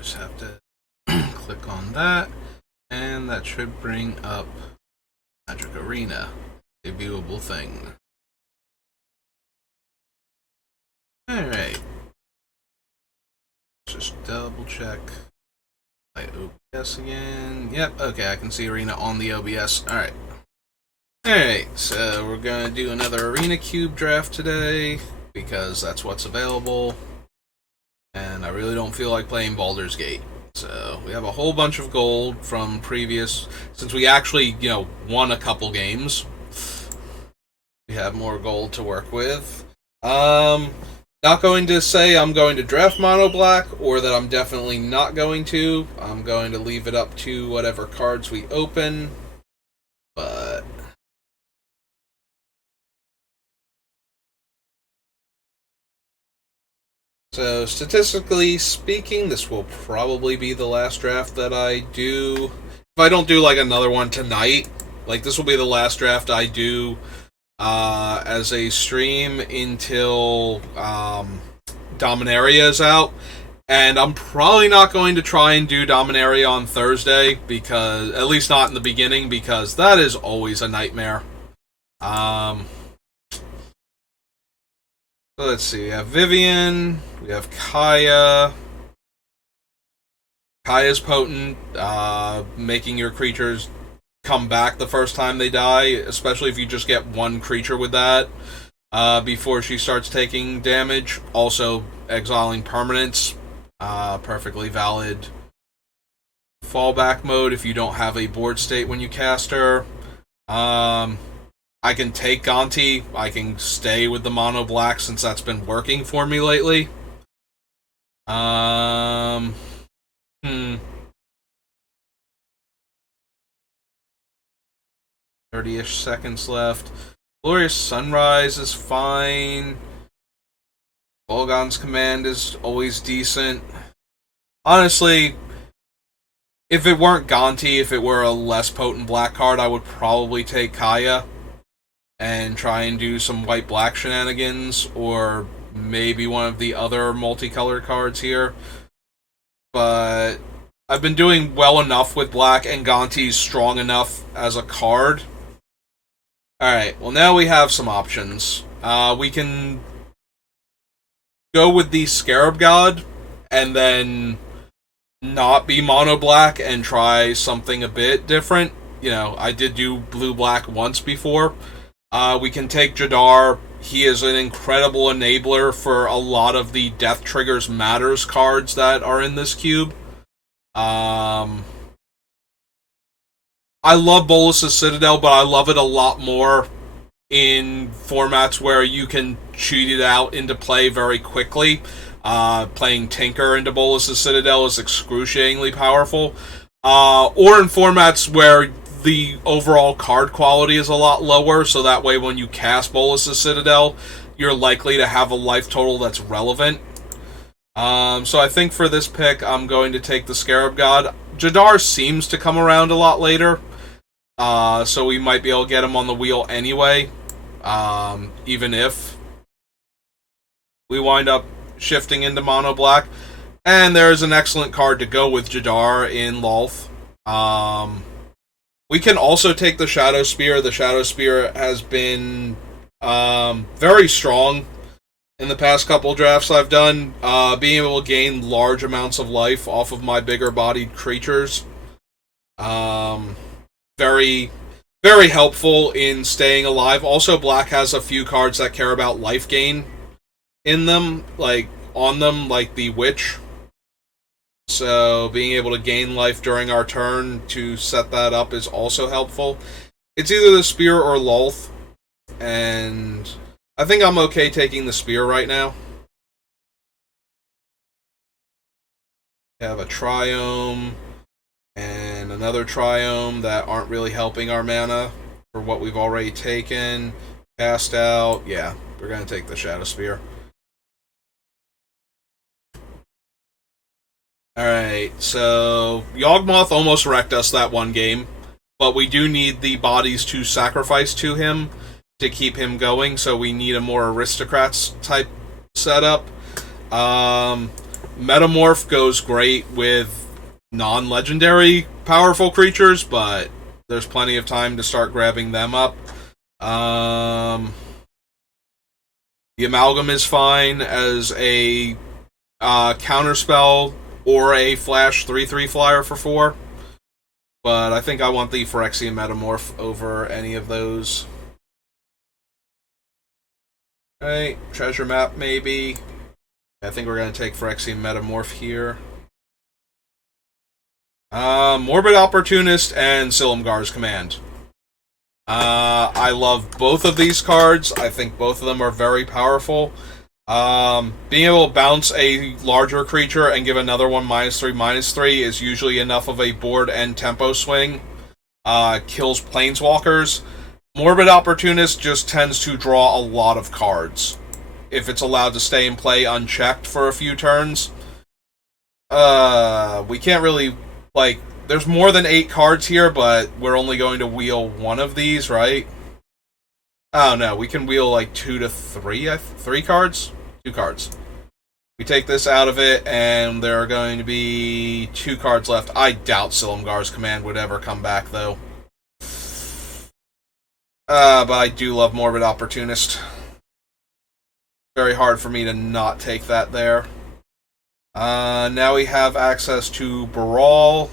just have to click on that, and that should bring up Magic Arena, a viewable thing. Alright. Just double check my OBS again. Yep, okay, I can see Arena on the OBS. Alright. Alright, so we're gonna do another Arena Cube draft today, because that's what's available. And I really don't feel like playing Baldur's Gate. So, we have a whole bunch of gold from previous... Since we actually, won a couple games, we have more gold to work with. Not going to say I'm going to draft Mono Black, or that I'm definitely not going to. I'm going to leave it up to whatever cards we open. But... So, statistically speaking, this will probably be the last draft that I do. If I don't do, another one tonight, this will be the last draft I do as a stream until Dominaria is out. And I'm probably not going to try and do Dominaria on Thursday, because, at least not in the beginning, because that is always a nightmare. So let's see, we have Vivian, we have Kaya. Kaya's potent, making your creatures come back the first time they die, especially if you just get one creature with that before she starts taking damage. Also, exiling permanents, perfectly valid fallback mode if you don't have a board state when you cast her. I can take Gonti. I can stay with the Mono Black since that's been working for me lately. 30-ish seconds left. Glorious Sunrise is fine. Volgon's Command is always decent. Honestly, if it weren't Gonti, if it were a less potent black card, I would probably take Kaya and try and do some white-black shenanigans, or maybe one of the other multicolored cards here. But I've been doing well enough with black, and Gonti's strong enough as a card. Alright, well now we have some options. We can go with the Scarab God, and then not be mono-black and try something a bit different. I did do blue-black once before. We can take Jadar. He is an incredible enabler for a lot of the Death Triggers Matters cards that are in this cube. I love Bolas's Citadel, but I love it a lot more in formats where you can cheat it out into play very quickly. Playing Tinker into Bolas's Citadel is excruciatingly powerful. Or in formats where the overall card quality is a lot lower, so that way when you cast Bolas's Citadel, you're likely to have a life total that's relevant. So I think for this pick, I'm going to take the Scarab God. Jadar seems to come around a lot later, so we might be able to get him on the wheel anyway, even if we wind up shifting into mono black. And there's an excellent card to go with Jadar in Lolth. We can also take the Shadow Spear. The Shadow Spear has been very strong in the past couple drafts I've done. Being able to gain large amounts of life off of my bigger-bodied creatures. Very, very helpful in staying alive. Also, black has a few cards that care about life gain in them, on them, like the Witch. So, being able to gain life during our turn to set that up is also helpful. It's either the Spear or Lolth, and I think I'm okay taking the Spear right now. We have a Triome and another Triome that aren't really helping our mana for what we've already taken. Cast out. Yeah, we're going to take the Shadow Spear. Alright, so Yawgmoth almost wrecked us that one game, but we do need the bodies to sacrifice to him to keep him going, so we need a more Aristocrats type setup. Metamorph goes great with non-legendary powerful creatures, but there's plenty of time to start grabbing them up. The Amalgam is fine as a counterspell or a flash 3/3 flyer for 4. But I think I want the Phyrexian Metamorph over any of those. Alright, treasure map maybe. I think we're going to take Phyrexian Metamorph here. Morbid Opportunist and Silumgar's Command. I love both of these cards. I think both of them are very powerful. Being able to bounce a larger creature and give another one -3/-3 is usually enough of a board and tempo swing. Kills Planeswalkers. Morbid Opportunist just tends to draw a lot of cards if it's allowed to stay in play unchecked for a few turns. We can't really, like, there's more than 8 cards here, but we're only going to wheel one of these, right? Oh no, we can wheel like 2 to 3, 3 cards? 2 cards. We take this out of it, and there are going to be 2 cards left. I doubt Silumgar's Command would ever come back, though. But I do love Morbid Opportunist. Very hard for me to not take that there. Now we have access to Baral,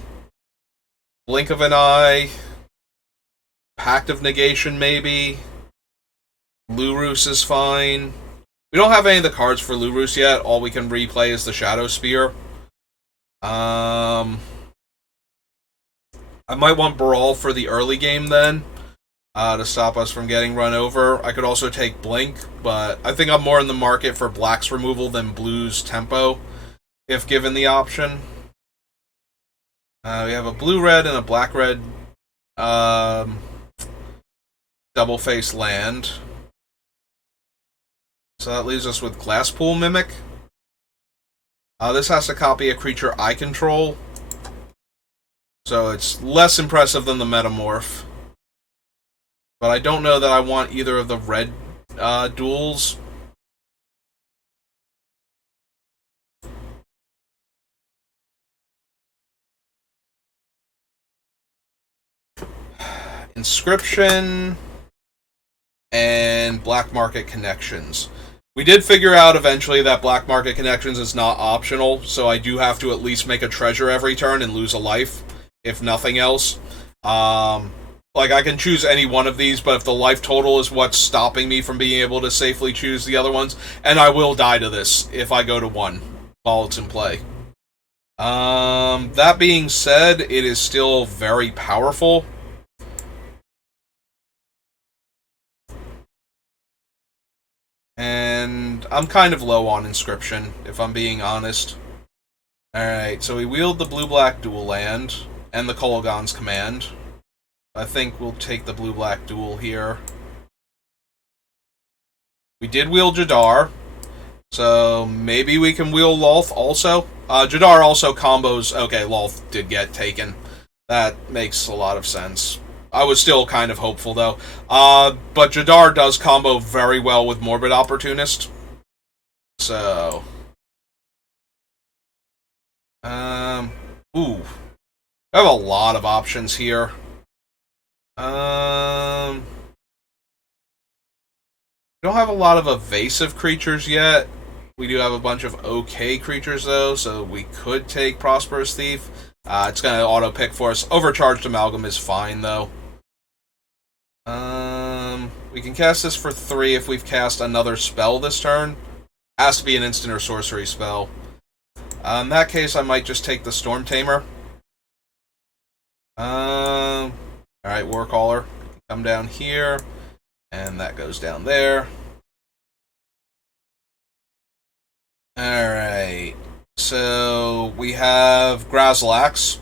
Blink of an Eye, Pact of Negation maybe. Lurus is fine. We don't have any of the cards for Lurus yet. All we can replay is the Shadow Spear. I might want Baral for the early game then, to stop us from getting run over. I could also take Blink, but I think I'm more in the market for Black's removal than Blue's tempo, if given the option. We have a blue-red and a black-red double-face land. So that leaves us with Glasspool Mimic. This has to copy a creature I control, so it's less impressive than the Metamorph. But I don't know that I want either of the red duels. Inscription and Black Market Connections. We did figure out eventually that Black Market Connections is not optional, so I do have to at least make a treasure every turn and lose a life, if nothing else. Like, I can choose any one of these, but if the life total is what's stopping me from being able to safely choose the other ones, and I will die to this if I go to 1 while it's in play. That being said, it is still very powerful. And I'm kind of low on Inscription, if I'm being honest. Alright, so we wield the blue-black dual land, and the Kolaghan's Command. I think we'll take the blue-black dual here. We did wield Jadar, so maybe we can wield Lolth also. Jadar also combos... Okay, Lolth did get taken. That makes a lot of sense. I was still kind of hopeful, though. But Jadar does combo very well with Morbid Opportunist. So... Ooh. I have a lot of options here. We don't have a lot of evasive creatures yet. We do have a bunch of okay creatures, though, so we could take Prosperous Thief. It's going to auto-pick for us. Overcharged Amalgam is fine, though. We can cast this for 3 if we've cast another spell this turn. Has to be an instant or sorcery spell. In that case, I might just take the Storm Tamer. Alright, Warcaller. Come down here. And that goes down there. Alright. So, we have Grazilax,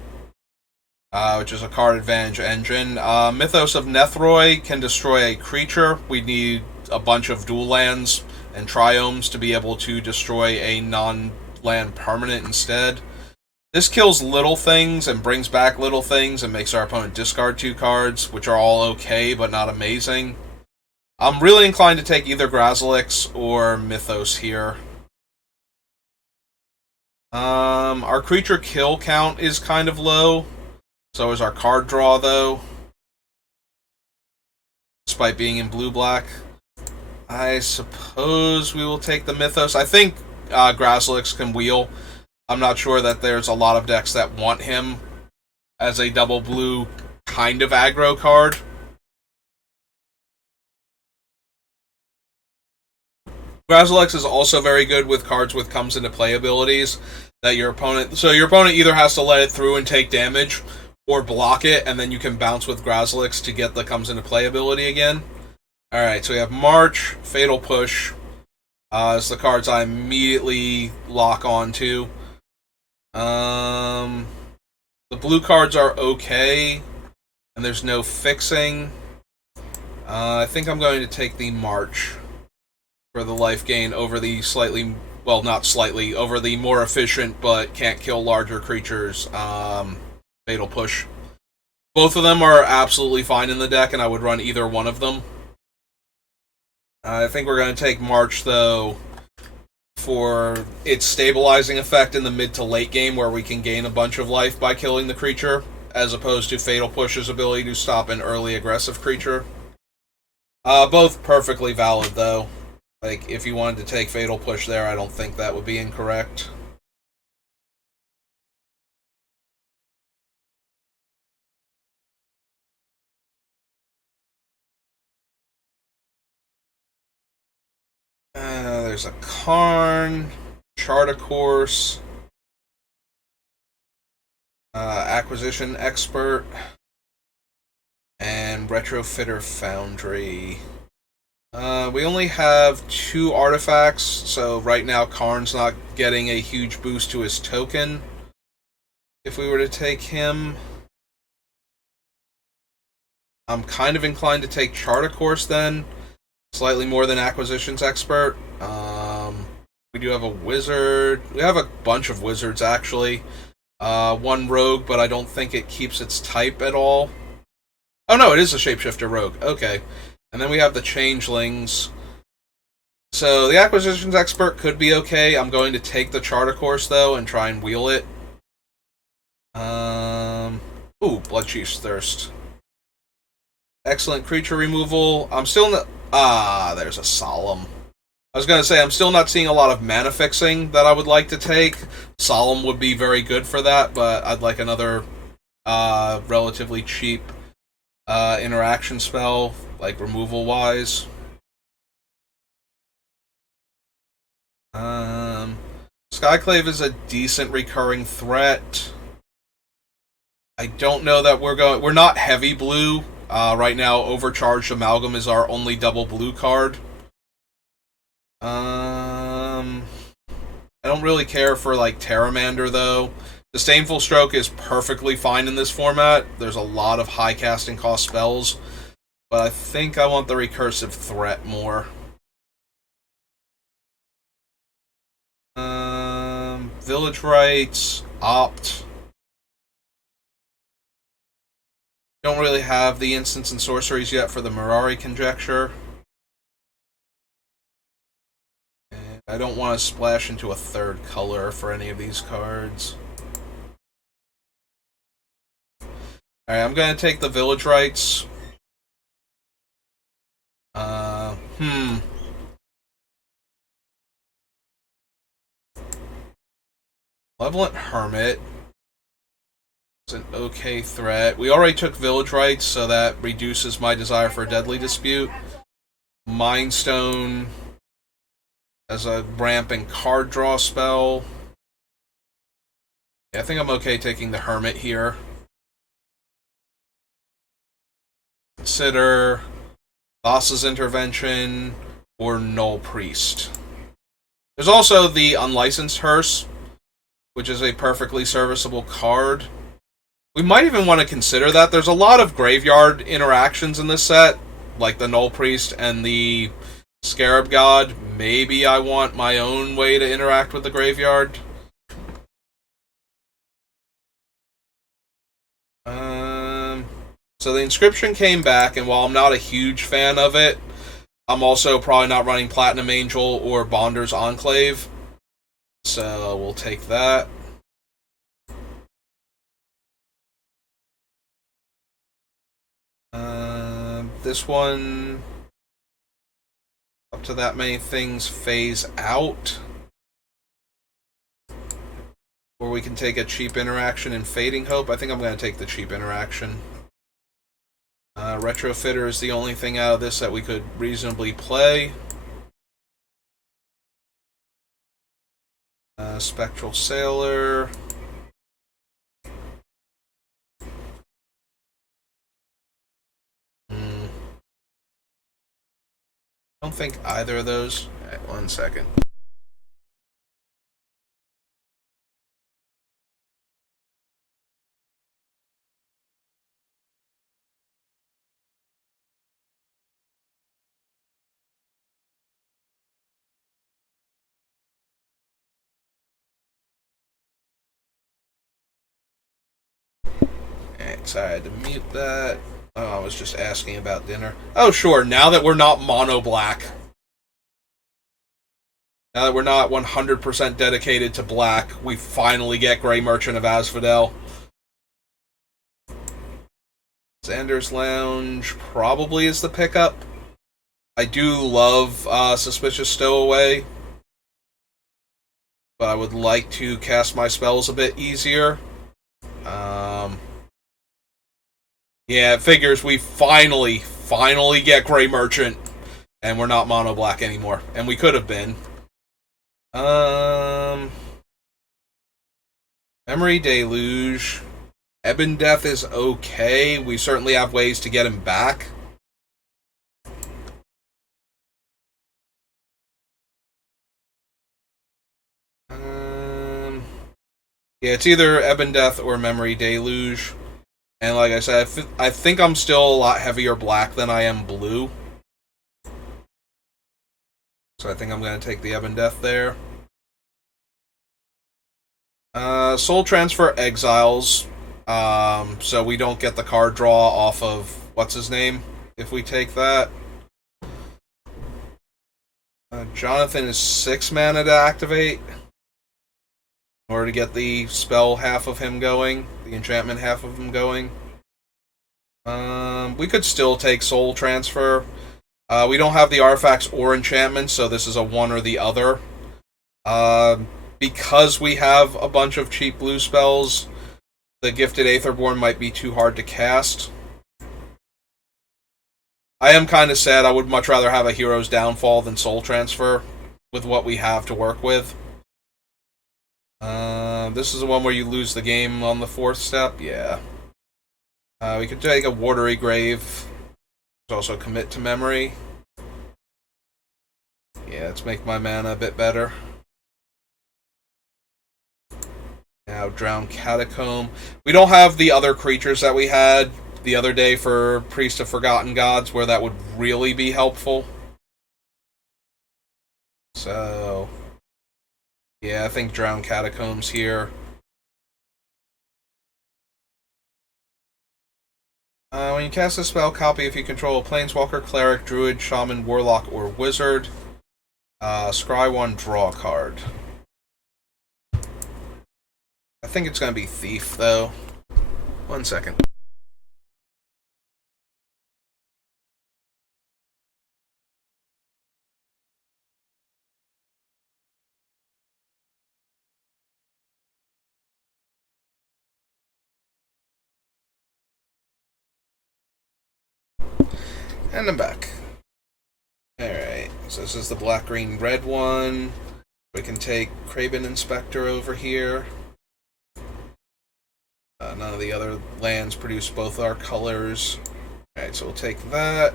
which is a card advantage engine. Mythos of Nethroi can destroy a creature. We need a bunch of dual lands and triomes to be able to destroy a non-land permanent instead. This kills little things and brings back little things and makes our opponent discard 2 cards, which are all okay but not amazing. I'm really inclined to take either Grazilax or Mythos here. Our creature kill count is kind of low. So is our card draw, though. Despite being in blue-black. I suppose we will take the Mythos. I think Grazilix can wheel. I'm not sure that there's a lot of decks that want him as a double blue kind of aggro card. Grazilix is also very good with cards with comes into play abilities that your opponent... So your opponent either has to let it through and take damage, or block it, and then you can bounce with Grazilix to get the comes into play ability again. Alright, so we have March, Fatal Push. It's the cards I immediately lock on to. The blue cards are okay, and there's no fixing. I think I'm going to take the March for the life gain over the slightly, well, not slightly, over the more efficient but can't kill larger creatures, Fatal Push. Both of them are absolutely fine in the deck, and I would run either one of them. I think we're going to take March, though, for its stabilizing effect in the mid to late game, where we can gain a bunch of life by killing the creature, as opposed to Fatal Push's ability to stop an early aggressive creature. Both perfectly valid, though. Like, if you wanted to take Fatal Push there, I don't think that would be incorrect. There's a Karn, Chart a Course, Acquisition Expert, and Retrofitter Foundry. We only have 2 artifacts, so right now Karn's not getting a huge boost to his token. If we were to take him, I'm kind of inclined to take Chart a Course then. Slightly more than Acquisitions Expert. We do have a Wizard. We have a bunch of Wizards, actually. One Rogue, but I don't think it keeps its type at all. Oh no, it is a Shapeshifter Rogue. Okay. And then we have the Changelings. So the Acquisitions Expert could be okay. I'm going to take the Chart a Course, though, and try and wheel it. Ooh, Bloodchief's Thirst. Excellent creature removal. I'm still in the... there's a Solemn. I was going to say, I'm still not seeing a lot of mana fixing that I would like to take. Solemn would be very good for that, but I'd like another relatively cheap interaction spell, like removal-wise. Skyclave is a decent recurring threat. I don't know that we're not heavy blue. Right now, Overcharged Amalgam is our only double blue card. I don't really care for, like, Terramander, though. Disdainful Stroke is perfectly fine in this format. There's a lot of high casting cost spells. But I think I want the Recursive Threat more. Village Rites, Opt. Don't really have the instants and sorceries yet for the Mirari Conjecture. And I don't want to splash into a third color for any of these cards. Alright, I'm going to take the Village Rites. Malevolent Hermit is an okay threat. We already took Village Rites, so that reduces my desire for a Deadly Dispute. Mind Stone as a ramp and card draw spell. Yeah, I think I'm okay taking the Hermit here. Consider Thassa's Intervention or Null Priest. There's also the Unlicensed Hearse, which is a perfectly serviceable card. We might even want to consider that. There's a lot of graveyard interactions in this set, like the Null Priest and the Scarab God. Maybe I want my own way to interact with the graveyard. So the Inscription came back, and while I'm not a huge fan of it, I'm also probably not running Platinum Angel or Bonder's Enclave. So we'll take that. This one, up to that many things phase out. Or we can take a cheap interaction in Fading Hope. I think I'm going to take the cheap interaction. Retrofitter is the only thing out of this that we could reasonably play. Spectral Sailor. I don't think either of those. Right, 1 second. Alright, so I had to mute that. Oh, I was just asking about dinner. Oh, sure, now that we're not mono black. Now that we're not 100% dedicated to black, we finally get Grey Merchant of Asphodel. Xander's Lounge probably is the pickup. I do love Suspicious Stowaway, but I would like to cast my spells a bit easier. Yeah, it figures we finally get Grey Merchant, and we're not mono black anymore, and we could have been. Memory Deluge. Ebon Death is okay. We certainly have ways to get him back. Yeah, it's either Ebon Death or Memory Deluge. And like I said, I think I'm still a lot heavier black than I am blue. So I think I'm going to take the Ebon Death there. Soul Transfer Exiles. So we don't get the card draw off of what's his name if we take that. Jonathan is 6 mana to activate in order to get the spell half of him going, the enchantment half of him going. We could still take Soul Transfer. We don't have the artifacts or enchantments, so this is a one or the other. Because we have a bunch of cheap blue spells, the Gifted Aetherborn might be too hard to cast. I am kind of sad. I would much rather have a Hero's Downfall than Soul Transfer with what we have to work with. This is the one where you lose the game on the 4th step. Yeah. We could take a Watery Grave. Also commit to memory. Yeah, let's make my mana a bit better. Now, Drown Catacomb. We don't have the other creatures that we had the other day for Priest of Forgotten Gods, where that would really be helpful. So, yeah, I think Drown Catacombs here. When you cast a spell, copy if you control a Planeswalker, Cleric, Druid, Shaman, Warlock, or Wizard. Scry 1, draw a card. I think it's going to be Thief, though. 1 second. And I'm back. Alright, so this is the black, green, red one. We can take Kraben Inspector over here. None of the other lands produce both our colors. Alright, so we'll take that.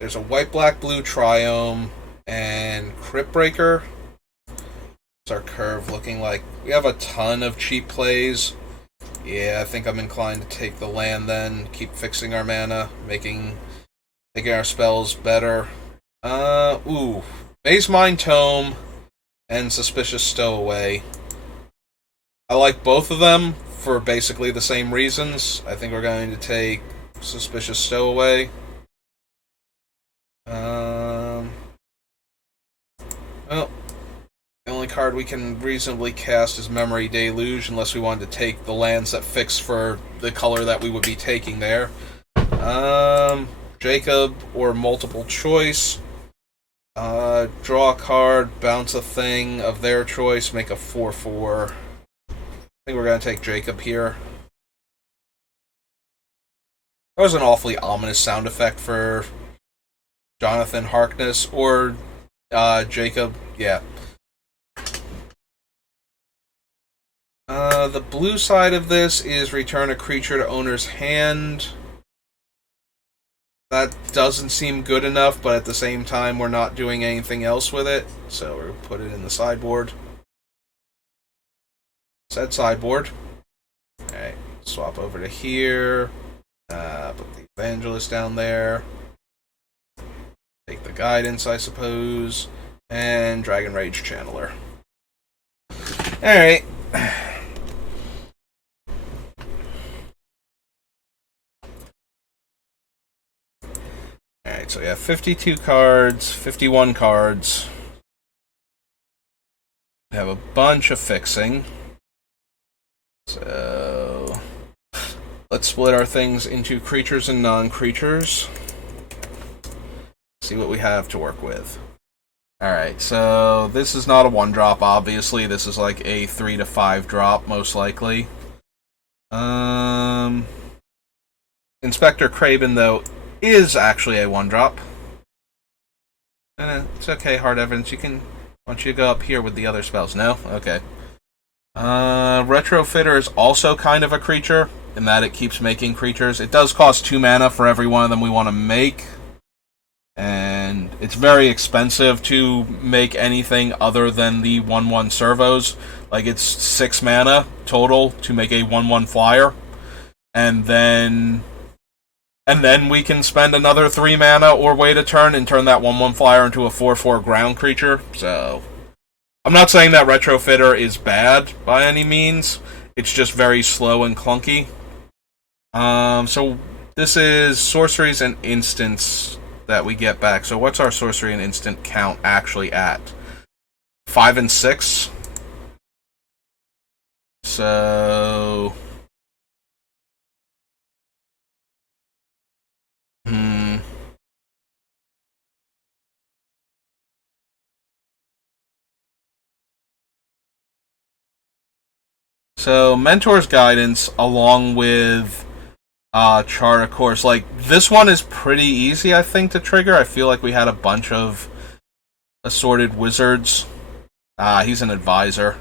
There's a white, black, blue Triome and Cryptbreaker. What's our curve looking like? We have a ton of cheap plays. Yeah, I think I'm inclined to take the land then. Keep fixing our mana, making our spells better. Maze Mind Tome and Suspicious Stowaway. I like both of them for basically the same reasons. I think we're going to take Suspicious Stowaway. Well, card we can reasonably cast is Memory Deluge, unless we wanted to take the lands that fix for the color that we would be taking there. Jacob or multiple choice. Draw a card, bounce a thing of their choice, make a 4/4. I think we're going to take Jacob here. That was an awfully ominous sound effect for Jonathan Harkness, or Jacob, yeah. The blue side of this is return a creature to owner's hand. That doesn't seem good enough, but at the same time, we're not doing anything else with it, so we'll put it in the sideboard. Set sideboard. Alright, swap over to here. Put the Evangelist down there. Take the Guidance, I suppose. And Dragon Rage Channeler. Alright. Alright, so we have 52 cards, 51 cards. We have a bunch of fixing. So let's split our things into creatures and non-creatures. See what we have to work with. Alright, so this is not a 1-drop, obviously. This is like a 3 to 5 drop, most likely. Inspector Craven, though, is actually a 1-drop. It's okay, Hard Evidence. Why don't you go up here with the other spells? No? Okay. Retrofitter is also kind of a creature, in that it keeps making creatures. It does cost 2 mana for every one of them we want to make. And it's very expensive to make anything other than the 1/1 servos. Like, it's 6 mana total to make a 1/1 flyer. And then we can spend another 3 mana or wait a turn and turn that 1/1 flyer into a 4/4 ground creature. So, I'm not saying that Retrofitter is bad by any means. It's just very slow and clunky. So this is sorceries and instants that we get back. So what's our sorcery and instant count actually at? 5 and 6. So So Mentor's Guidance along with Chart of Course. Like, this one is pretty easy, I think, to trigger. I feel like we had a bunch of assorted wizards. He's an advisor.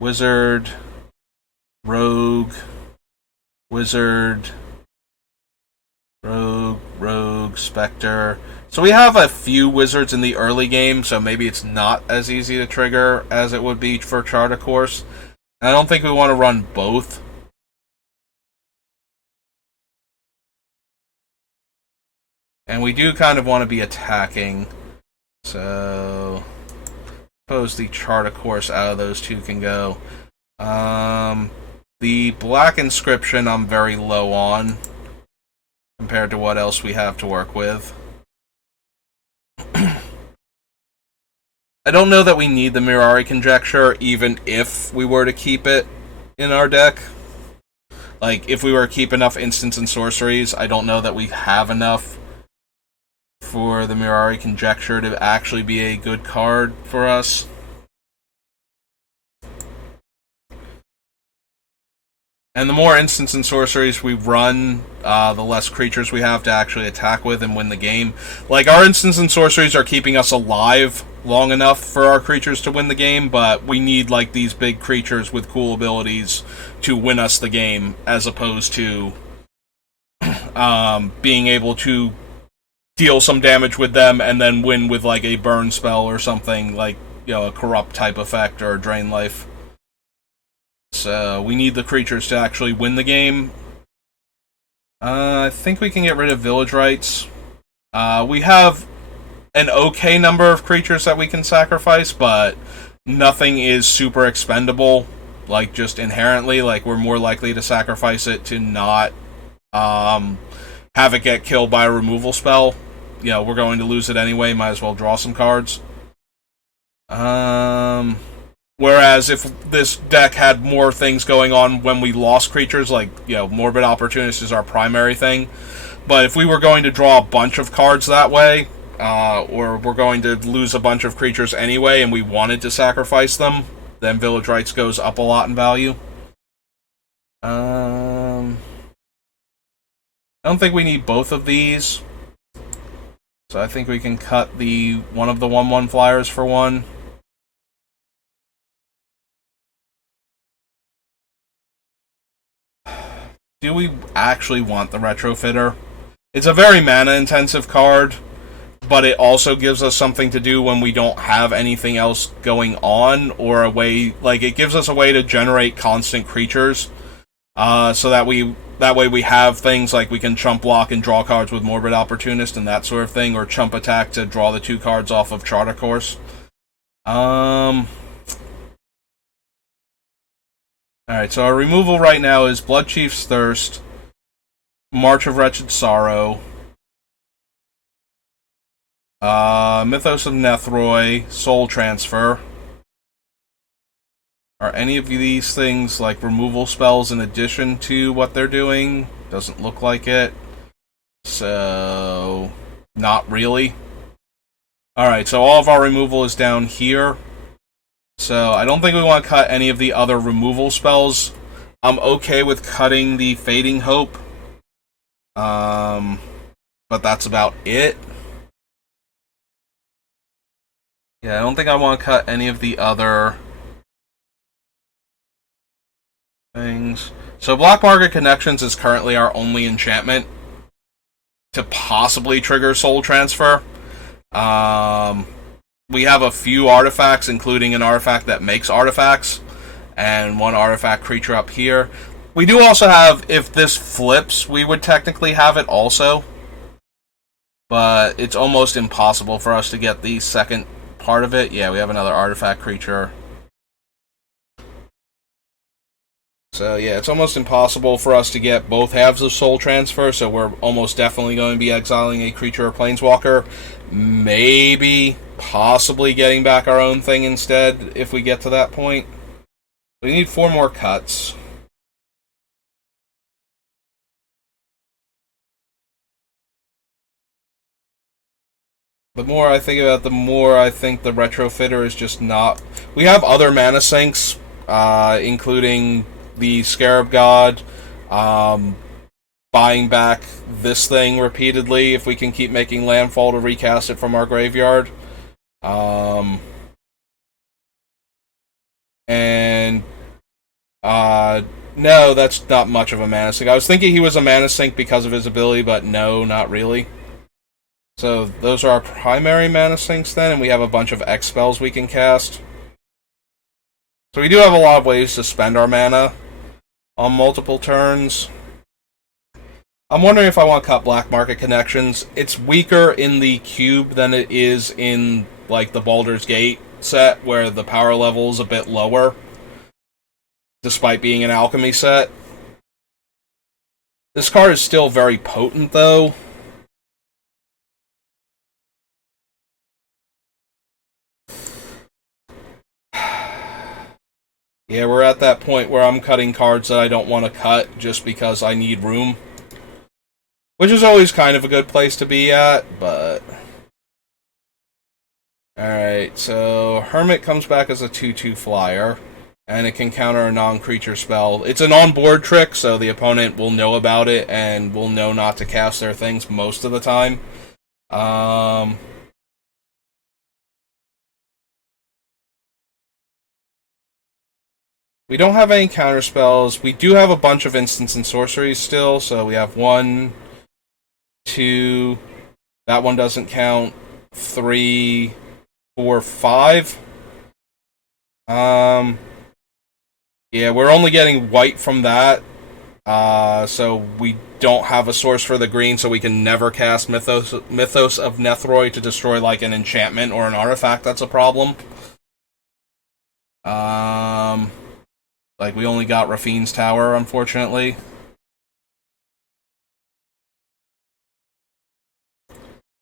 Wizard, Rogue, Wizard, Rogue, Spectre. So we have a few wizards in the early game, so maybe it's not as easy to trigger as it would be for Chart of Course. And I don't think we want to run both. And we do kind of want to be attacking. So suppose the Chart of Course out of those two can go. The Black Inscription I'm very low on compared to what else we have to work with. I don't know that we need the Mirari Conjecture, even if we were to keep it in our deck. Like, if we were to keep enough instants and sorceries, I don't know that we have enough for the Mirari Conjecture to actually be a good card for us. And the more instants and sorceries we run, the less creatures we have to actually attack with and win the game. Like, our instants and sorceries are keeping us alive long enough for our creatures to win the game, but we need, like, these big creatures with cool abilities to win us the game, as opposed to being able to deal some damage with them and then win with, like, a burn spell or something, like, you know, a corrupt type effect or a drain life. So we need the creatures to actually win the game. I think we can get rid of Village Rites. We have an okay number of creatures that we can sacrifice, but nothing is super expendable, like, just inherently. Like, we're more likely to sacrifice it to not have it get killed by a removal spell. You know, we're going to lose it anyway, might as well draw some cards. Whereas if this deck had more things going on when we lost creatures, like, Morbid Opportunist is our primary thing. But if we were going to draw a bunch of cards that way, or we're going to lose a bunch of creatures anyway and we wanted to sacrifice them, then Village Rites goes up a lot in value. I don't think we need both of these. So I think we can cut one of the 1/1 flyers for one. Do we actually want the Retrofitter? It's a very mana-intensive card, but it also gives us something to do when we don't have anything else going on, or a way, like, it gives us a way to generate constant creatures, so that way we have things like we can chump block and draw cards with Morbid Opportunist and that sort of thing, or chump attack to draw the 2 cards off of Charter Course. Alright, so our removal right now is Bloodchief's Thirst, March of Wretched Sorrow, Mythos of Nethroi, Soul Transfer. Are any of these things like removal spells in addition to what they're doing? Doesn't look like it. So, not really. Alright, so all of our removal is down here. So, I don't think we want to cut any of the other removal spells. I'm okay with cutting the Fading Hope. But that's about it. Yeah, I don't think I want to cut any of the other things. So, Black Market Connections is currently our only enchantment to possibly trigger Soul Transfer. We have a few artifacts, including an artifact that makes artifacts, and one artifact creature up here. We do also have, if this flips, we would technically have it also, but it's almost impossible for us to get the second part of it. Yeah, we have another artifact creature. So yeah, it's almost impossible for us to get both halves of Soul Transfer, so we're almost definitely going to be exiling a creature or planeswalker. Maybe, possibly getting back our own thing instead, if we get to that point. We need 4 more cuts. The more I think about it, the more I think the Retrofitter is just not... We have other mana sinks, including the Scarab God, buying back this thing repeatedly if we can keep making landfall to recast it from our graveyard. No, that's not much of a mana sink. I was thinking he was a mana sink because of his ability, but no, not really. So those are our primary mana sinks then, and we have a bunch of X spells we can cast. So we do have a lot of ways to spend our mana on multiple turns. I'm wondering if I want to cut Black Market Connections. It's weaker in the cube than it is in, like, the Baldur's Gate set, where the power level is a bit lower, despite being an alchemy set. This card is still very potent, though. Yeah, we're at that point where I'm cutting cards that I don't want to cut just because I need room. Which is always kind of a good place to be at, but... Alright, so Hermit comes back as a 2/2 flyer, and it can counter a non-creature spell. It's an on-board trick, so the opponent will know about it and will know not to cast their things most of the time. We don't have any counter spells. We do have a bunch of instants and sorceries still, so we have 1, 2, that one doesn't count, 3, 4, 5. Yeah, we're only getting white from that, so we don't have a source for the green, so we can never cast Mythos of Nethroi to destroy, like, an enchantment or an artifact. That's a problem. Like, we only got Rafine's Tower, unfortunately.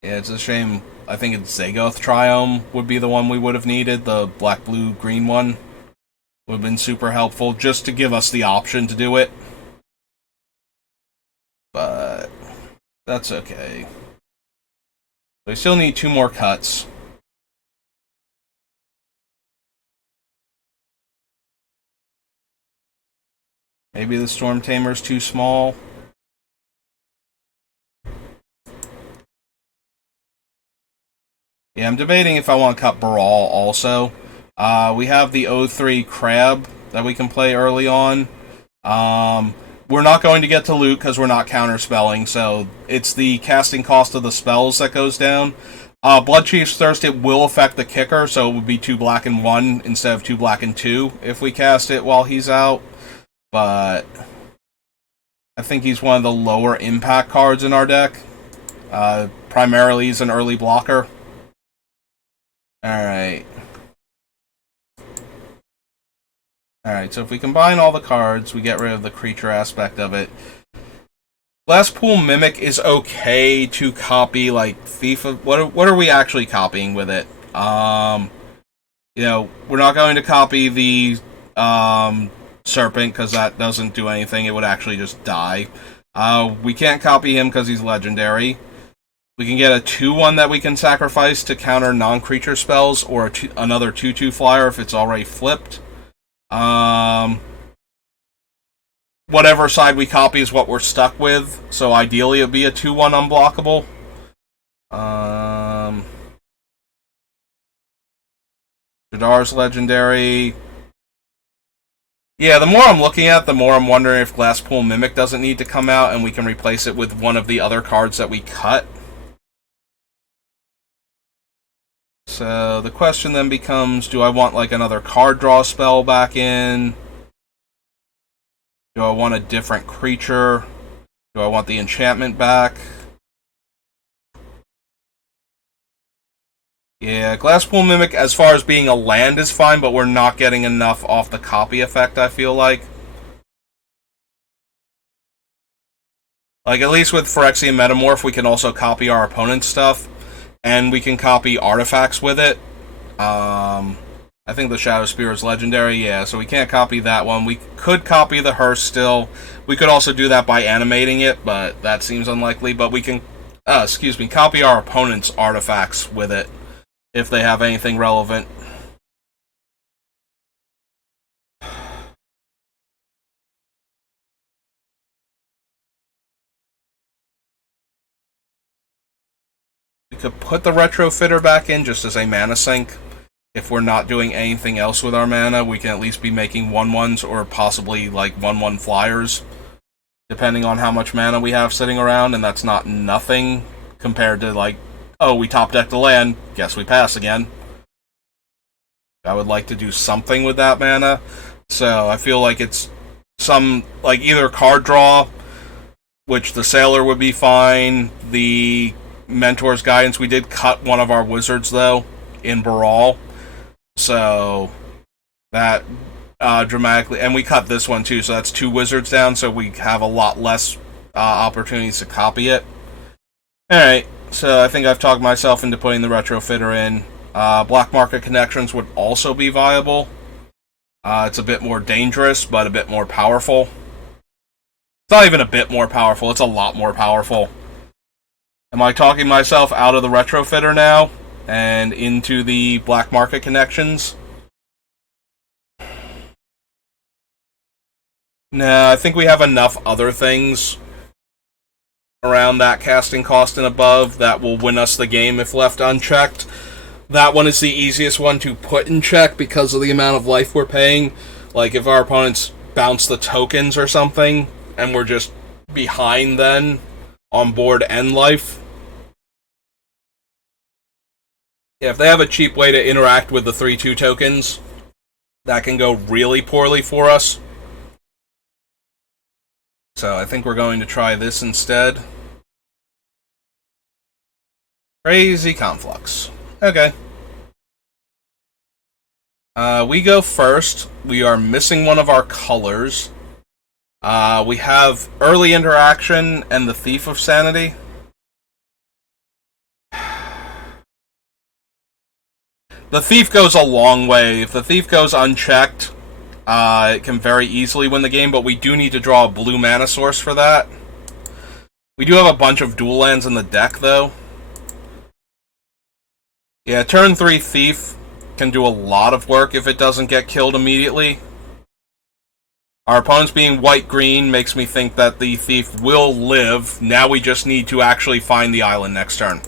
Yeah, it's a shame. I think it's Zagoth Triome would be the one we would have needed, the black-blue-green one. Would have been super helpful just to give us the option to do it. But that's okay. We still need 2 more cuts. Maybe the Storm Tamer's too small. Yeah, I'm debating if I want to cut Baral also. We have the O3 Crab that we can play early on. We're not going to get to loot because we're not counterspelling, so it's the casting cost of the spells that goes down. Bloodchief's Thirst, it will affect the kicker, so it would be 2 black and 1 instead of 2 black and 2 if we cast it while he's out. But I think he's one of the lower impact cards in our deck. Primarily, he's an early blocker. Alright. Alright, so if we combine all the cards, we get rid of the creature aspect of it. Glasspool Mimic is okay to copy, like, Thief of... What are we actually copying with it? You know, we're not going to copy the, Serpent, because that doesn't do anything. It would actually just die. We can't copy him because he's legendary. We can get a 2-1 that we can sacrifice to counter non-creature spells, or another 2-2 flyer if it's already flipped. Whatever side we copy is what we're stuck with, so ideally it would be a 2-1 unblockable. Jadar's legendary. Yeah, the more I'm looking at, the more I'm wondering if Glasspool Mimic doesn't need to come out and we can replace it with one of the other cards that we cut. So the question then becomes, do I want like another card draw spell back in? Do I want a different creature? Do I want the enchantment back? Yeah, Glasspool Mimic, as far as being a land, is fine, but we're not getting enough off the copy effect, I feel like. Like, at least with Phyrexian Metamorph, we can also copy our opponent's stuff, and we can copy artifacts with it. I think the Shadow Spear is legendary, yeah, so we can't copy that one. We could copy the Hearse still. We could also do that by animating it, but that seems unlikely. But we can, copy our opponent's artifacts with it, if they have anything relevant. We could put the Retrofitter back in just as a mana sink. If we're not doing anything else with our mana, we can at least be making 1/1s or possibly like 1/1 flyers, depending on how much mana we have sitting around, and that's not nothing compared to like, oh, we top deck the land, guess we pass again. I would like to do something with that mana, so I feel like it's some, like, either card draw, which the Sailor would be fine, the Mentor's Guidance. We did cut one of our wizards, though, in Baral, so that dramatically, and we cut this one too, so that's 2 wizards down, so we have a lot less opportunities to copy it. Alright, so I think I've talked myself into putting the Retrofitter in. Black Market Connections would also be viable. It's a bit more dangerous, but a bit more powerful. It's not even a bit more powerful, it's a lot more powerful. Am I talking myself out of the Retrofitter now and into the Black Market Connections? No, I think we have enough other things around that casting cost and above that will win us the game if left unchecked. That one is the easiest one to put in check because of the amount of life we're paying. Like, if our opponents bounce the tokens or something, and we're just behind then on board and life. Yeah, if they have a cheap way to interact with the 3/2 tokens, that can go really poorly for us. So I think we're going to try this instead. Crazy Conflux. Okay. We go first. We are missing one of our colors. We have early interaction and the Thief of Sanity. The Thief goes a long way. If the Thief goes unchecked, it can very easily win the game, but we do need to draw a blue mana source for that. We do have a bunch of dual lands in the deck, though. Yeah, turn 3 Thief can do a lot of work if it doesn't get killed immediately. Our opponents being white-green makes me think that the Thief will live. Now we just need to actually find the island next turn.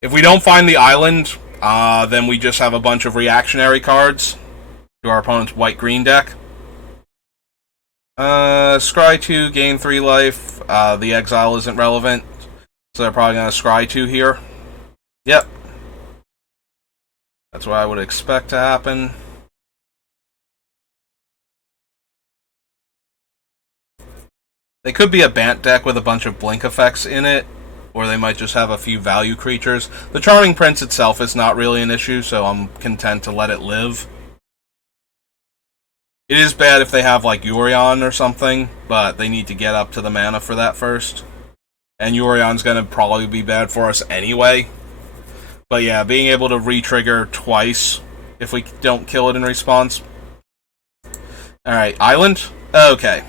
If we don't find the island, then we just have a bunch of reactionary cards to our opponent's white-green deck. Scry 2, gain 3 life. The exile isn't relevant, so they're probably going to Scry 2 here. Yep. That's what I would expect to happen. They could be a Bant deck with a bunch of blink effects in it, or they might just have a few value creatures. The Charming Prince itself is not really an issue, so I'm content to let it live. It is bad if they have, like, Yorion or something, but they need to get up to the mana for that first. And Yorion's going to probably be bad for us anyway. But yeah, being able to re-trigger twice if we don't kill it in response. Alright, island? Okay.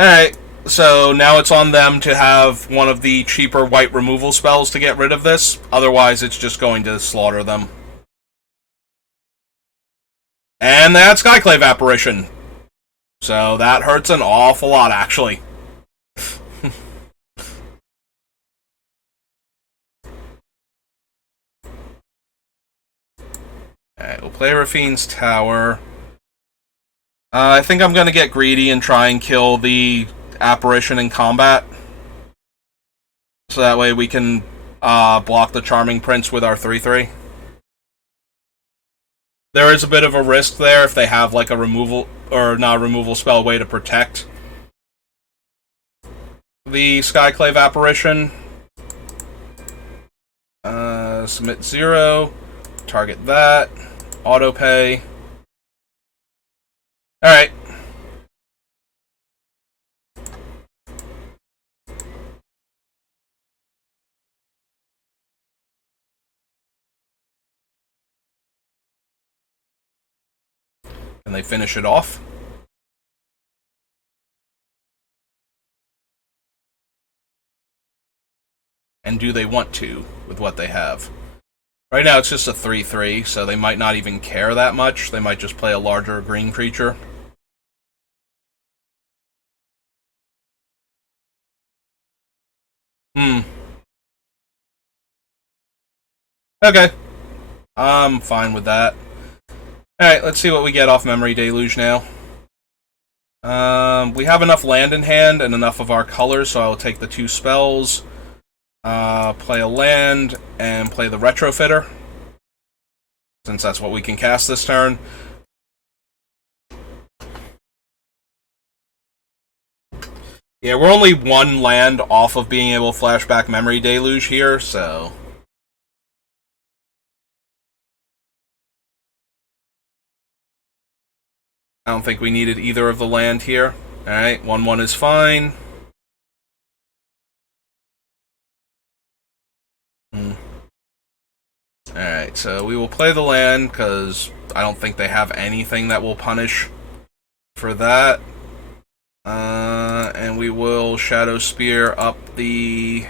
Alright, so now it's on them to have one of the cheaper white removal spells to get rid of this. Otherwise, it's just going to slaughter them. And they had Skyclave Apparition. So that hurts an awful lot, actually. Alright, we'll play Rafine's Tower. I think I'm going to get greedy and try and kill the Apparition in combat. So that way we can block the Charming Prince with our 3/3. There is a bit of a risk there if they have like a removal, or not a removal spell, way to protect the Skyclave Apparition. Submit 0. Target that. Autopay. Alright. And they finish it off. And do they want to with what they have? Right now it's just a 3/3, so they might not even care that much. They might just play a larger green creature. Okay. I'm fine with that. Alright, let's see what we get off Memory Deluge now. We have enough land in hand and enough of our colors, so I'll take the 2 spells. Play a land, and play the Retrofitter, since that's what we can cast this turn. Yeah, we're only 1 land off of being able to flashback Memory Deluge here, so... I don't think we needed either of the land here. Alright, 1/1 is fine. Alright, so we will play the land, because I don't think they have anything that will punish for that. And we will Shadow Spear up the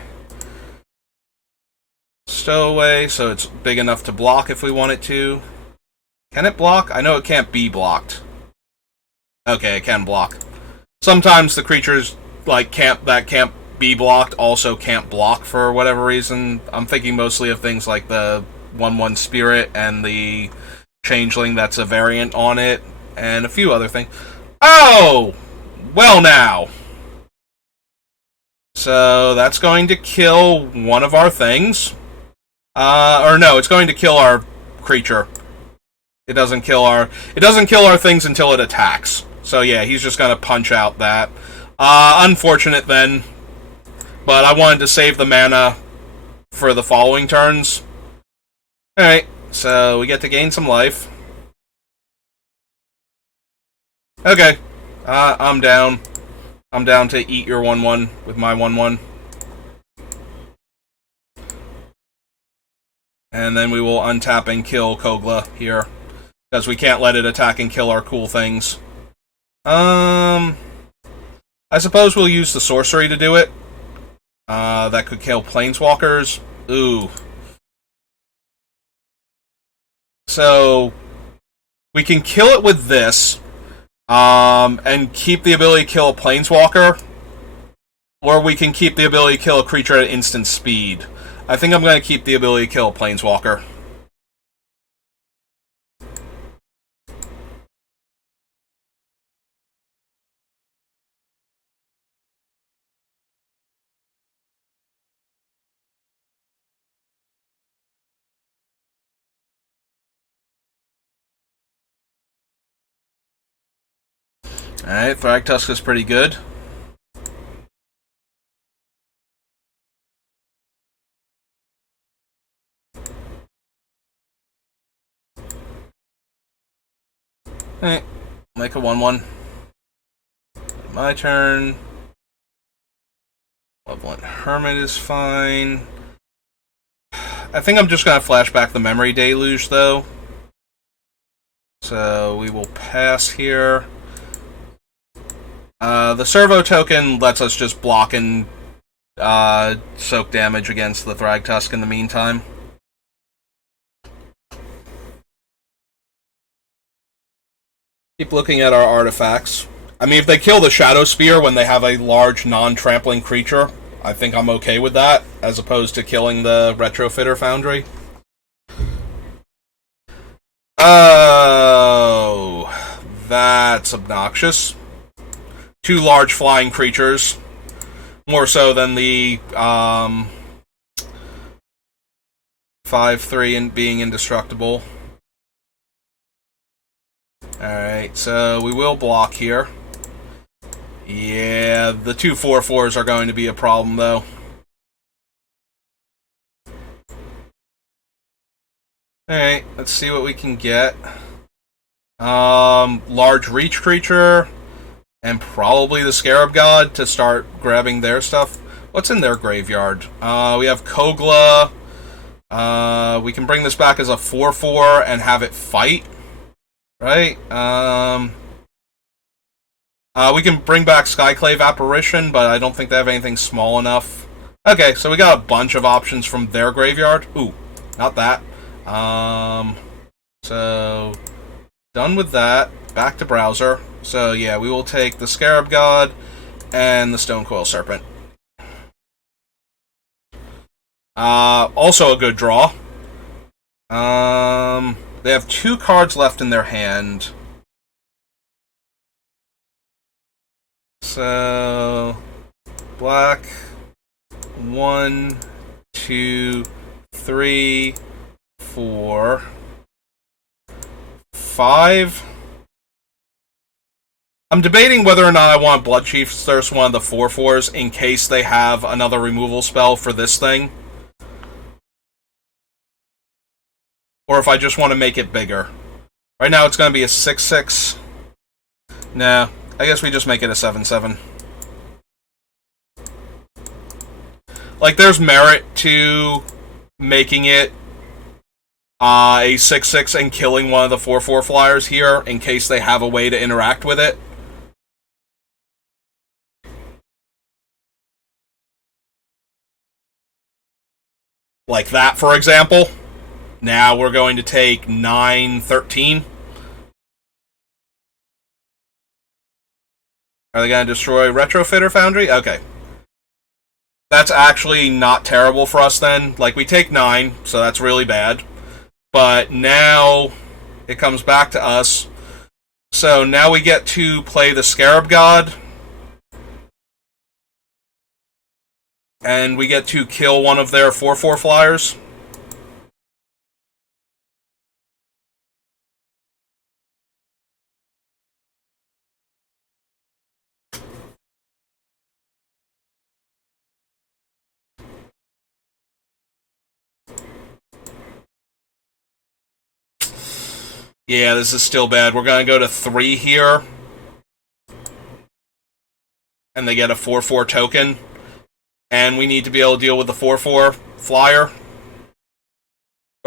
Stowaway, so it's big enough to block if we want it to. Can it block? I know it can't be blocked. Okay, it can block. Sometimes the creatures like can't be blocked also can't block for whatever reason. I'm thinking mostly of things like the 1/1 Spirit and the Changeling that's a variant on it, and a few other things. Oh! Well now. So that's going to kill one of our things. Or no, it's going to kill our creature. It doesn't kill our things until it attacks. So yeah, he's just gonna punch out that. Unfortunate then. But I wanted to save the mana for the following turns. Alright, so we get to gain some life. Okay. I'm down. I'm down to eat your 1/1 with my 1/1. And then we will untap and kill Kogla here. because we can't let it attack and kill our cool things. I suppose we'll use the sorcery to do it. That could kill planeswalkers. Ooh. So we can kill it with this, and keep the ability to kill a planeswalker, or we can keep the ability to kill a creature at instant speed. I think I'm going to keep the ability to kill a planeswalker. Alright, Thragtusk is pretty good. Alright, make a 1-1. My turn. Malevolent Hermit is fine. I think I'm just going to flash back the Memory Deluge, though. So we will pass here. The Servo token lets us just block and soak damage against the Thragtusk in the meantime. Keep looking at our artifacts. I mean, if they kill the Shadow Spear when they have a large non-trampling creature, I think I'm okay with that, as opposed to killing the Retrofitter Foundry. Oh, that's obnoxious. 2 large flying creatures. More so than the 5/3 and being indestructible. Alright, so we will block here. Yeah, the 2 4/4s are going to be a problem, though. Alright, let's see what we can get. Large reach creature, and probably the Scarab God to start grabbing their stuff. What's in their graveyard? We have Kogla. We can bring this back as a 4/4 and have it fight. Right? We can bring back Skyclave Apparition, but I don't think they have anything small enough. Okay, so we got a bunch of options from their graveyard. Ooh, not that. So, done with that. Back to browser. So, yeah, we will take the Scarab God and the Stonecoil Serpent. Also a good draw. They have 2 cards left in their hand. So, black. 1, 2, 3, 4, 5. I'm debating whether or not I want Bloodchief's Thirst, one of the 4/4s, in case they have another removal spell for this thing. Or if I just want to make it bigger. Right now it's going to be a 6/6. Nah, I guess we just make it a 7/7. Like, there's merit to making it a 6/6 and killing one of the 4/4 flyers here in case they have a way to interact with it. Like that, for example. Now we're going to take 9/13. Are they going to destroy Retrofitter Foundry? Okay. That's actually not terrible for us then. Like, we take 9, so that's really bad. But now it comes back to us. So now we get to play the Scarab God. And we get to kill one of their 4/4 flyers. Yeah, this is still bad. We're going to go to 3 here. And they get a 4/4 token. And we need to be able to deal with the 4/4 flyer.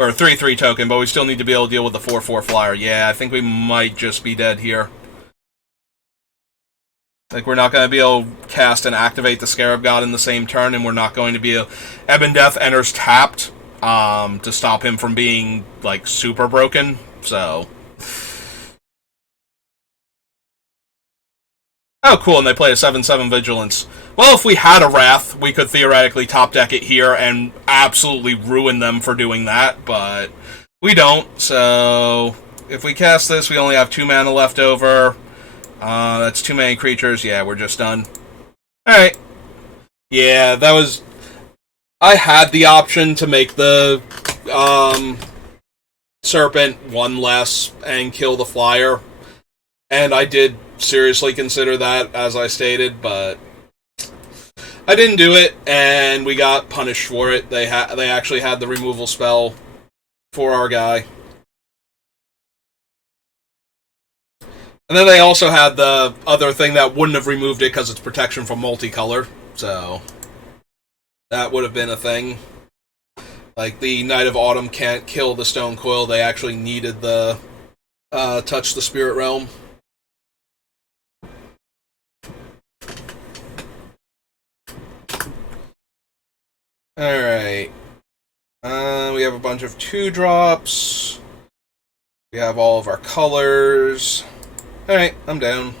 Or a 3/3 token, but we still need to be able to deal with the 4/4 flyer. Yeah, I think we might just be dead here. Like, we're not going to be able to cast and activate the Scarab God in the same turn, and we're not going to be able... Ebon Death enters tapped to stop him from being, like, super broken, so... Oh, cool, and they play a 7/7 Vigilance. Well, if we had a Wrath, we could theoretically top deck it here and absolutely ruin them for doing that, but we don't, so... If we cast this, we only have 2 mana left over. That's too many creatures. Yeah, we're just done. Alright. Yeah, that was... I had the option to make the Serpent 1 less and kill the flyer. And I did seriously consider that, as I stated, but I didn't do it, and we got punished for it. They actually had the removal spell for our guy. And then they also had the other thing that wouldn't have removed it because it's protection from multicolor, so that would have been a thing. Like, the Knight of Autumn can't kill the Stone Coil, they actually needed the Touch the Spirit Realm. Alright. We have a bunch of 2-drops. We have all of our colors. Alright, I'm down.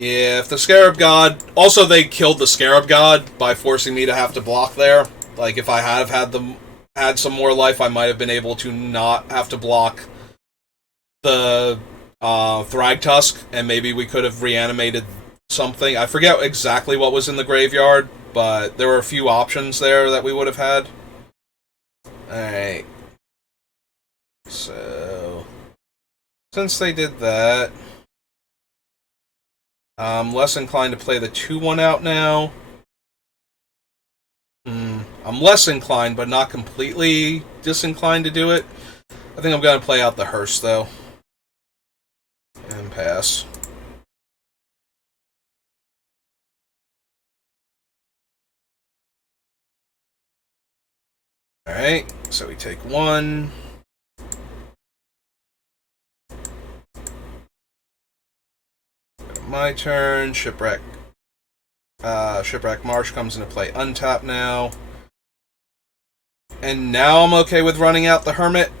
Yeah, if the Scarab God... Also, they killed the Scarab God by forcing me to have to block there. Like, if I had some more life, I might have been able to not have to block the Thragtusk, and maybe we could have reanimated something. I forget exactly what was in the graveyard, but there were a few options there that we would have had. Alright. So, since they did that, I'm less inclined to play the 2/1 out now. I'm less inclined, but not completely disinclined to do it. I think I'm going to play out the Hearse, though. And pass. Alright, so we take 1. My turn. Shipwreck Marsh comes into play untap now. And now I'm okay with running out the Hermit.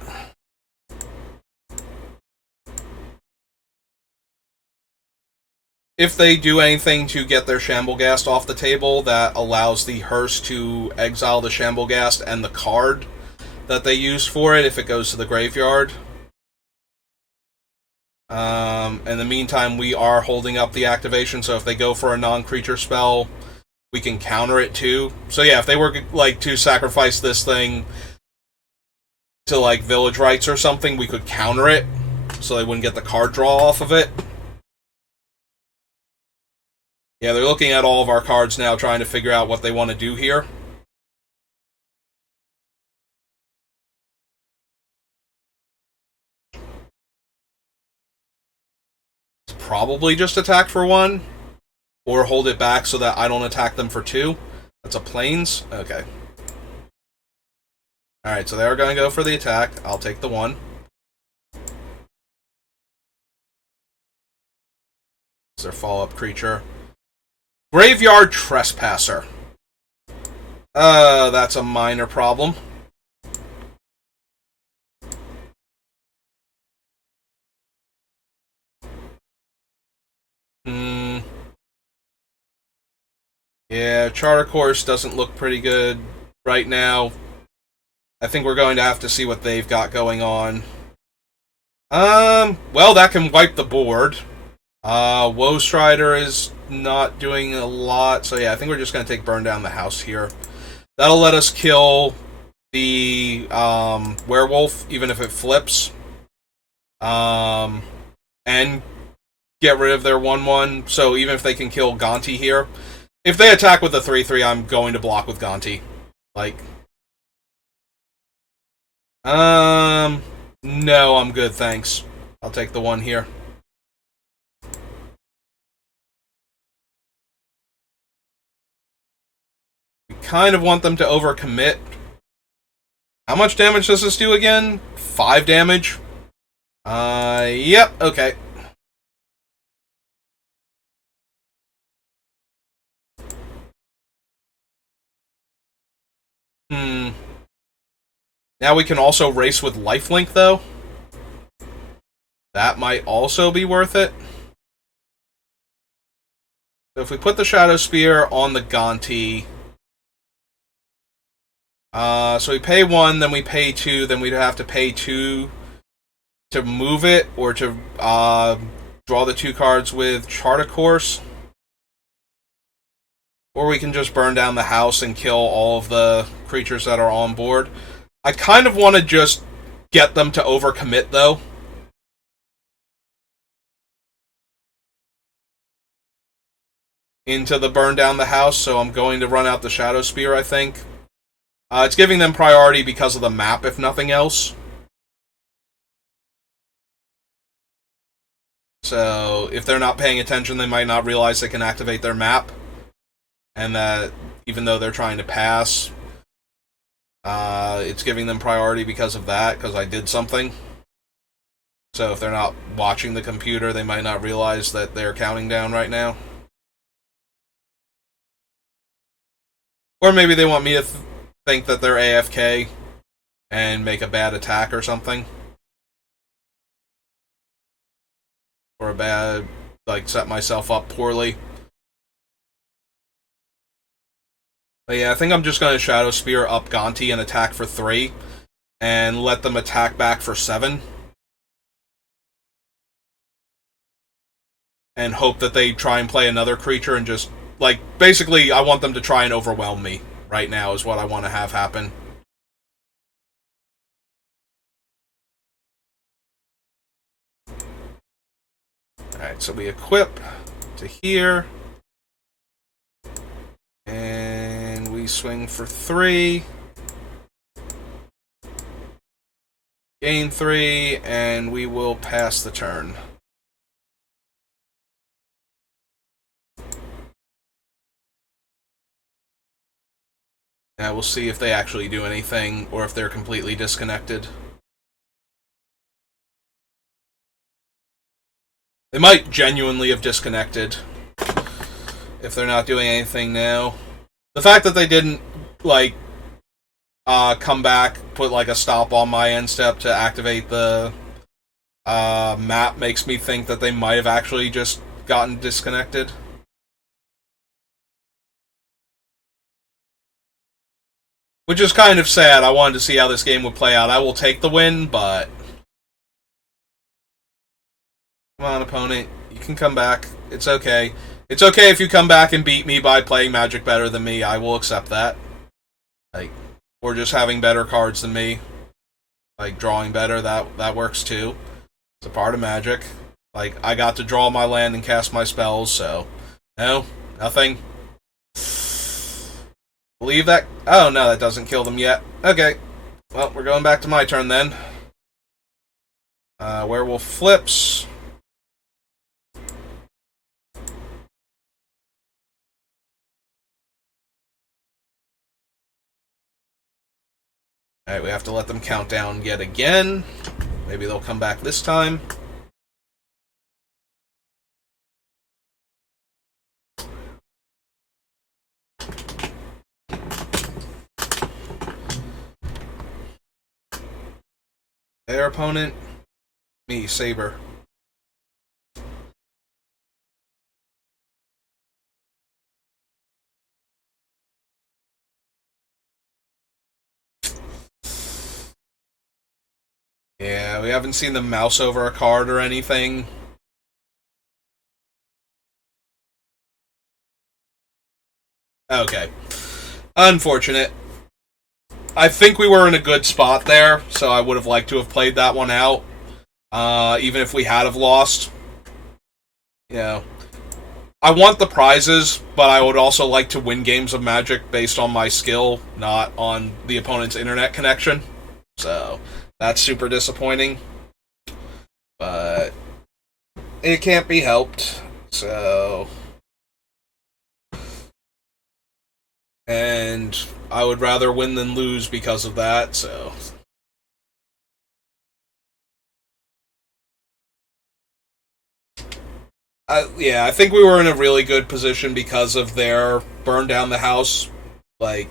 If they do anything to get their Shamblegast off the table, that allows the Hearse to exile the Shamblegast and the card that they use for it if it goes to the graveyard. In the meantime, we are holding up the activation, so if they go for a non-creature spell, we can counter it too. So yeah, if they were like to sacrifice this thing to like Village Rites or something, we could counter it, so they wouldn't get the card draw off of it. Yeah, they're looking at all of our cards now, trying to figure out what they want to do here. Probably just attack for 1, or hold it back so that I don't attack them for 2. That's a Plains? Okay. Alright, so they're going to go for the attack. I'll take the 1. It's their follow-up creature. Graveyard Trespasser. That's a minor problem. Yeah, Charter Course doesn't look pretty good right now. I think we're going to have to see what they've got going on. Well, that can wipe the board. Woe Strider is not doing a lot, so yeah, I think we're just going to take Burn Down the House here. That'll let us kill the Werewolf, even if it flips. And get rid of their 1/1, so even if they can kill Gonti here. If they attack with the 3/3, I'm going to block with Gonti. Like... No, I'm good, thanks. I'll take the 1 here. kind of want them to overcommit. How much damage does this do again? 5 damage? Yep, okay. Now we can also race with lifelink, though. That might also be worth it. So if we put the Shadow Spear on the Gonti... so we pay 1, then we pay 2, then we'd have to pay 2 to move it, or to draw the 2 cards with Chart a Course. Or we can just burn down the house and kill all of the creatures that are on board. I kind of want to just get them to overcommit, though. Into the burn down the house, so I'm going to run out the Shadow Spear, I think. It's giving them priority because of the map, if nothing else. So, if they're not paying attention, they might not realize they can activate their map. And that, even though they're trying to pass, it's giving them priority because of that, because I did something. So if they're not watching the computer, they might not realize that they're counting down right now. Or maybe they want me to think that they're AFK and make a bad attack or something. Or a bad, like, set myself up poorly. But yeah, I think I'm just going to Shadow Spear up Gonti and attack for 3. And let them attack back for 7. And hope that they try and play another creature and just... Like, basically, I want them to try and overwhelm me right now is what I want to have happen. Alright, so we equip to here. And we swing for 3. Gain 3, and we will pass the turn. Now we'll see if they actually do anything, or if they're completely disconnected. They might genuinely have disconnected if they're not doing anything now. The fact that they didn't, like, come back, put, like, a stop on my end step to activate the map makes me think that they might have actually just gotten disconnected. Which is kind of sad. I wanted to see how this game would play out. I will take the win, but... Come on, opponent. You can come back. It's okay. It's okay if you come back and beat me by playing Magic better than me. I will accept that. Like, or just having better cards than me. Like, drawing better, that works too. It's a part of Magic. Like, I got to draw my land and cast my spells, so... No, nothing. Believe that... Oh, no, that doesn't kill them yet. Okay. Well, we're going back to my turn then. Werewolf flips. Alright, we have to let them count down yet again. Maybe they'll come back this time. Their opponent, me, Saber. Yeah, we haven't seen them mouse over a card or anything. Okay. Unfortunate. I think we were in a good spot there, so I would have liked to have played that one out. Even if we had have lost. You know. I want the prizes, but I would also like to win games of Magic based on my skill, not on the opponent's internet connection. So, that's super disappointing. But it can't be helped. So and I would rather win than lose because of that, so... yeah, I think we were in a really good position because of their burn down the house, like...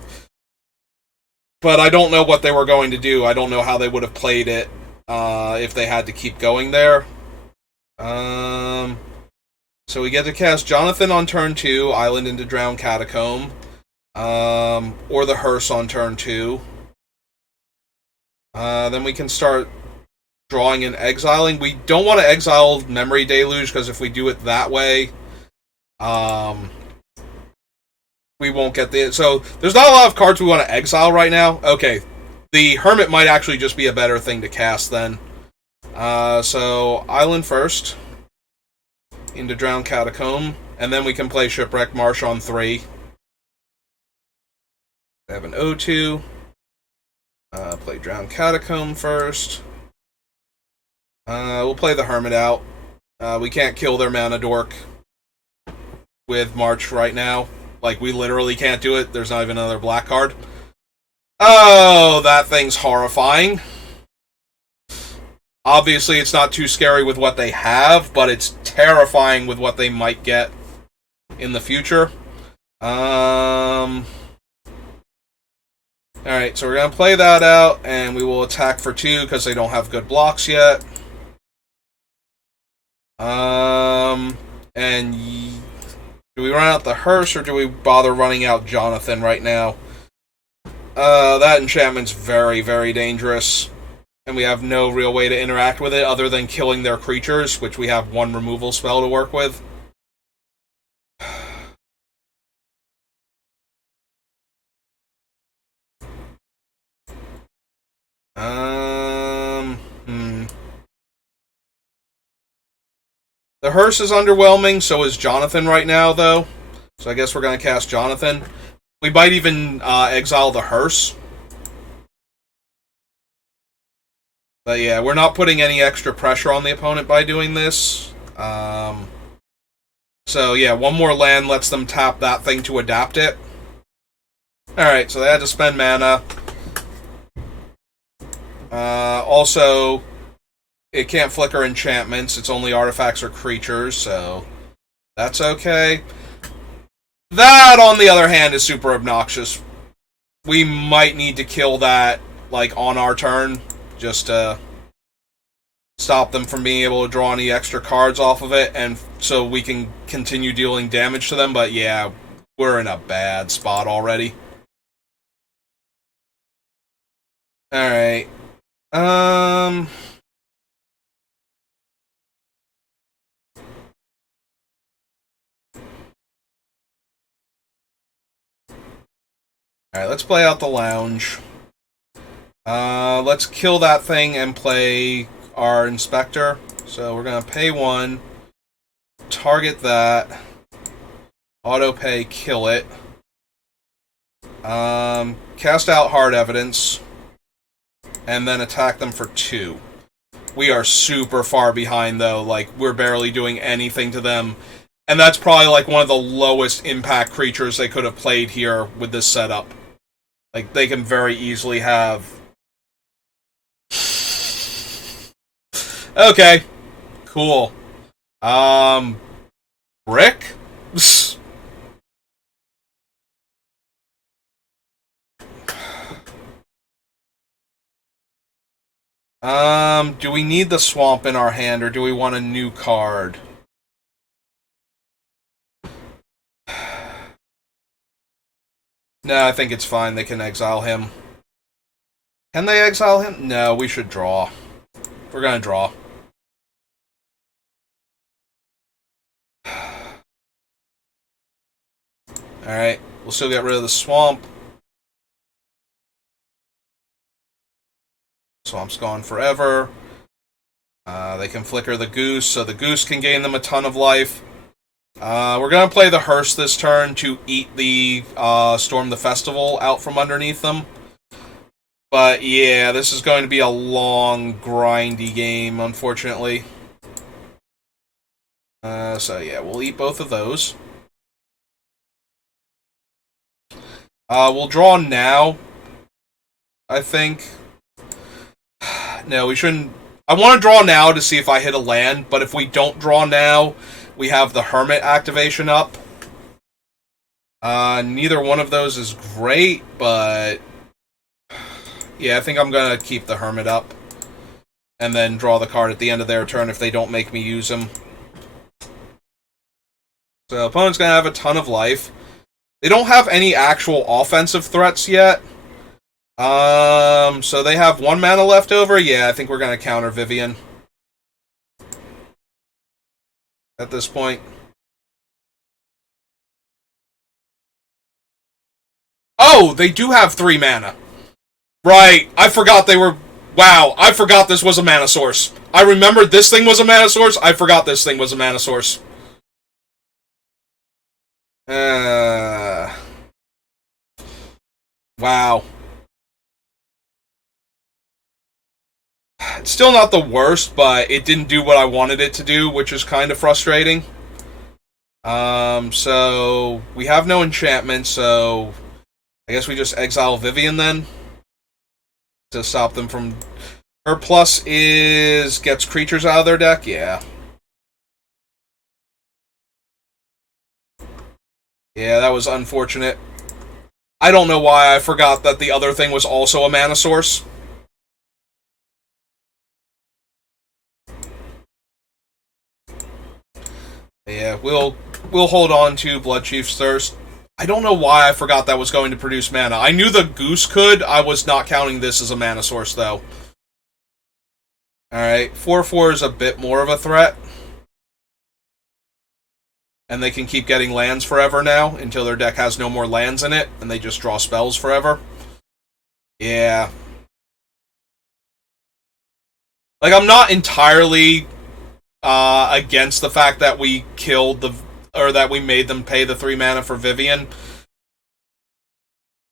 But I don't know what they were going to do. I don't know how they would have played it if they had to keep going there. So we get to cast Jonathan on turn 2, Island into Drowned Catacomb. Or the Hearse on turn 2. Then we can start drawing and exiling. We don't want to exile Memory Deluge, because if we do it that way, we won't get the... So, there's not a lot of cards we want to exile right now. Okay, the Hermit might actually just be a better thing to cast then. So, Island first, into Drowned Catacomb, and then we can play Shipwreck Marsh on 3. I have an O2. Play Drowned Catacomb first. We'll play the Hermit out. We can't kill their Mana Dork with March right now. Like, we literally can't do it. There's not even another black card. Oh, that thing's horrifying. Obviously, it's not too scary with what they have, but it's terrifying with what they might get in the future. Alright, so we're going to play that out, and we will attack for 2, because they don't have good blocks yet. And do we run out the Hearse, or do we bother running out Jonathan right now? That enchantment's very, very dangerous. And we have no real way to interact with it other than killing their creatures, which we have 1 removal spell to work with. The Hearse is underwhelming, so is Jonathan right now, though. So I guess we're going to cast Jonathan. We might even exile the Hearse. But yeah, we're not putting any extra pressure on the opponent by doing this. So yeah, 1 more land lets them tap that thing to adapt it. Alright, so they had to spend mana. Also, it can't flicker enchantments. It's only artifacts or creatures, so that's okay. That, on the other hand, is super obnoxious. We might need to kill that, like, on our turn, just to stop them from being able to draw any extra cards off of it, and so we can continue dealing damage to them, but yeah, we're in a bad spot already. Alright. Alright, let's play out the lounge. Let's kill that thing and play our Inspector. So we're going to pay 1, target that, auto-pay, kill it, cast out Hard Evidence, and then attack them for 2. We are super far behind, though. Like, we're barely doing anything to them. And that's probably, like, one of the lowest impact creatures they could have played here with this setup. Like, they can very easily have... Okay. Cool. Brick? Do we need the swamp in our hand, or do we want a new card? No, I think it's fine. They can exile him. Can they exile him? No, we should draw. We're gonna draw. Alright, we'll still get rid of the swamp. Swamp's gone forever. They can flicker the goose, so the goose can gain them a ton of life. We're going to play the Hearse this turn to eat the Storm the Festival out from underneath them. But yeah, this is going to be a long, grindy game, unfortunately. So yeah, we'll eat both of those. We'll draw now, I think. No, we shouldn't. I want to draw now to see if I hit a land, but if we don't draw now, we have the Hermit activation up. Neither one of those is great, but yeah, I think I'm gonna keep the Hermit up. And then draw the card at the end of their turn if they don't make me use him. So, opponent's gonna have a ton of life. They don't have any actual offensive threats yet. So they have 1 mana left over? Yeah, I think we're gonna counter Vivien. At this point. Oh, they do have 3 mana. Right, I forgot they were... Wow, I forgot this was a mana source. I remembered this thing was a mana source, I forgot this thing was a mana source. Wow. It's still not the worst, but it didn't do what I wanted it to do, which is kind of frustrating. So we have no enchantment, so I guess we just exile Vivien then to stop them from... Her plus is gets creatures out of their deck? Yeah. Yeah, that was unfortunate. I don't know why I forgot that the other thing was also a mana source. Yeah, we'll hold on to Bloodchief's Thirst. I don't know why I forgot that was going to produce mana. I knew the Goose could. I was not counting this as a mana source, though. Alright, 4/4 is a bit more of a threat. And they can keep getting lands forever now, until their deck has no more lands in it, and they just draw spells forever. Yeah. Like, I'm not entirely against the fact that we killed the... or that we made them pay the 3 mana for Vivien.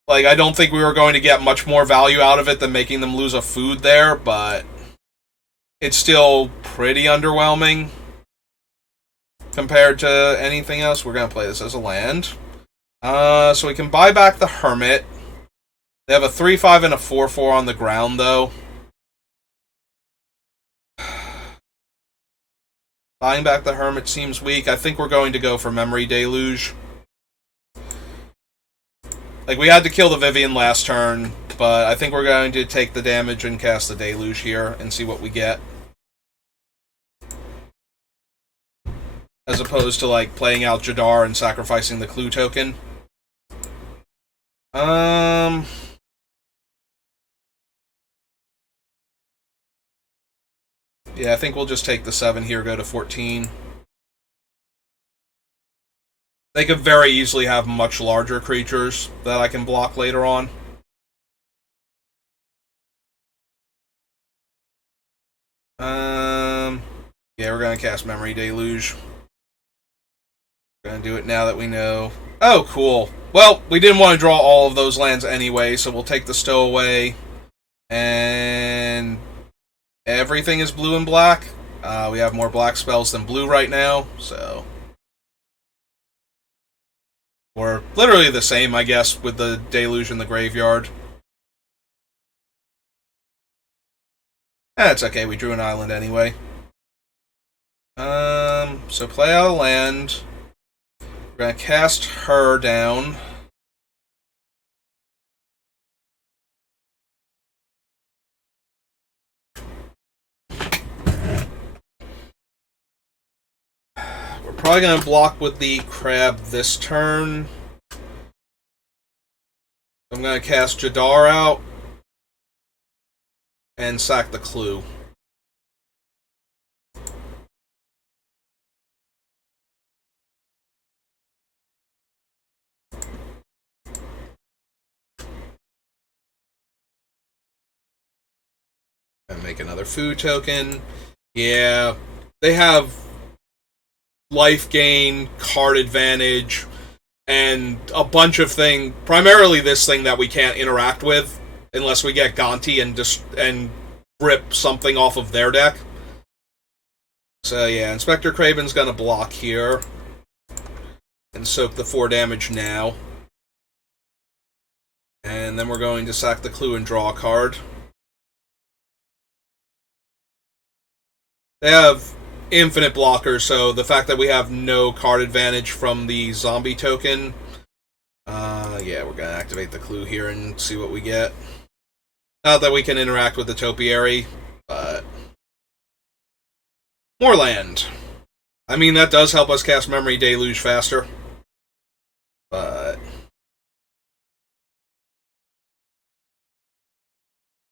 Like, I don't think we were going to get much more value out of it than making them lose a food there, but it's still pretty underwhelming compared to anything else. We're going to play this as a land. So we can buy back the Hermit. They have a 3/5 and a 4/4 on the ground, though. Buying back the Hermit seems weak. I think we're going to go for Memory Deluge. Like, we had to kill the Vivien last turn, but I think we're going to take the damage and cast the Deluge here and see what we get. As opposed to, like, playing out Jadar and sacrificing the Clue token. Yeah, I think we'll just take the 7 here, go to 14. They could very easily have much larger creatures that I can block later on. Yeah, we're going to cast Memory Deluge. We're going to do it now that we know. Oh, cool. Well, we didn't want to draw all of those lands anyway, so we'll take the Stowaway. And everything is blue and black. We have more black spells than blue right now, so... Or literally the same, I guess, with the Deluge in the graveyard. That's okay, we drew an island anyway. So play out a land. We're gonna cast her down. We're probably gonna block with the crab this turn. I'm gonna cast Jadar out. And sack the Clue. And make another food token. Yeah, they have life gain, card advantage, and a bunch of things. Primarily this thing that we can't interact with unless we get Gonti and rip something off of their deck. So yeah, Inspector Craven's gonna block here and soak the 4 damage now. And then we're going to sack the clue and draw a card. They have infinite blockers, so the fact that we have no card advantage from the zombie token, yeah, we're going to activate the clue here and see what we get. Not that we can interact with the topiary, but more land. I mean, that does help us cast Memory Deluge faster, but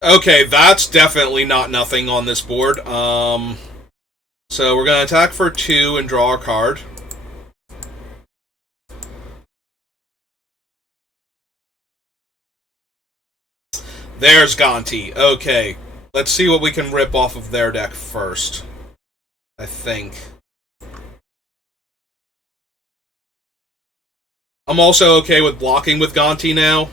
okay, that's definitely not nothing on this board. So we're going to attack for 2 and draw a card. There's Gonti. Okay, let's see what we can rip off of their deck first. I think. I'm also okay with blocking with Gonti now.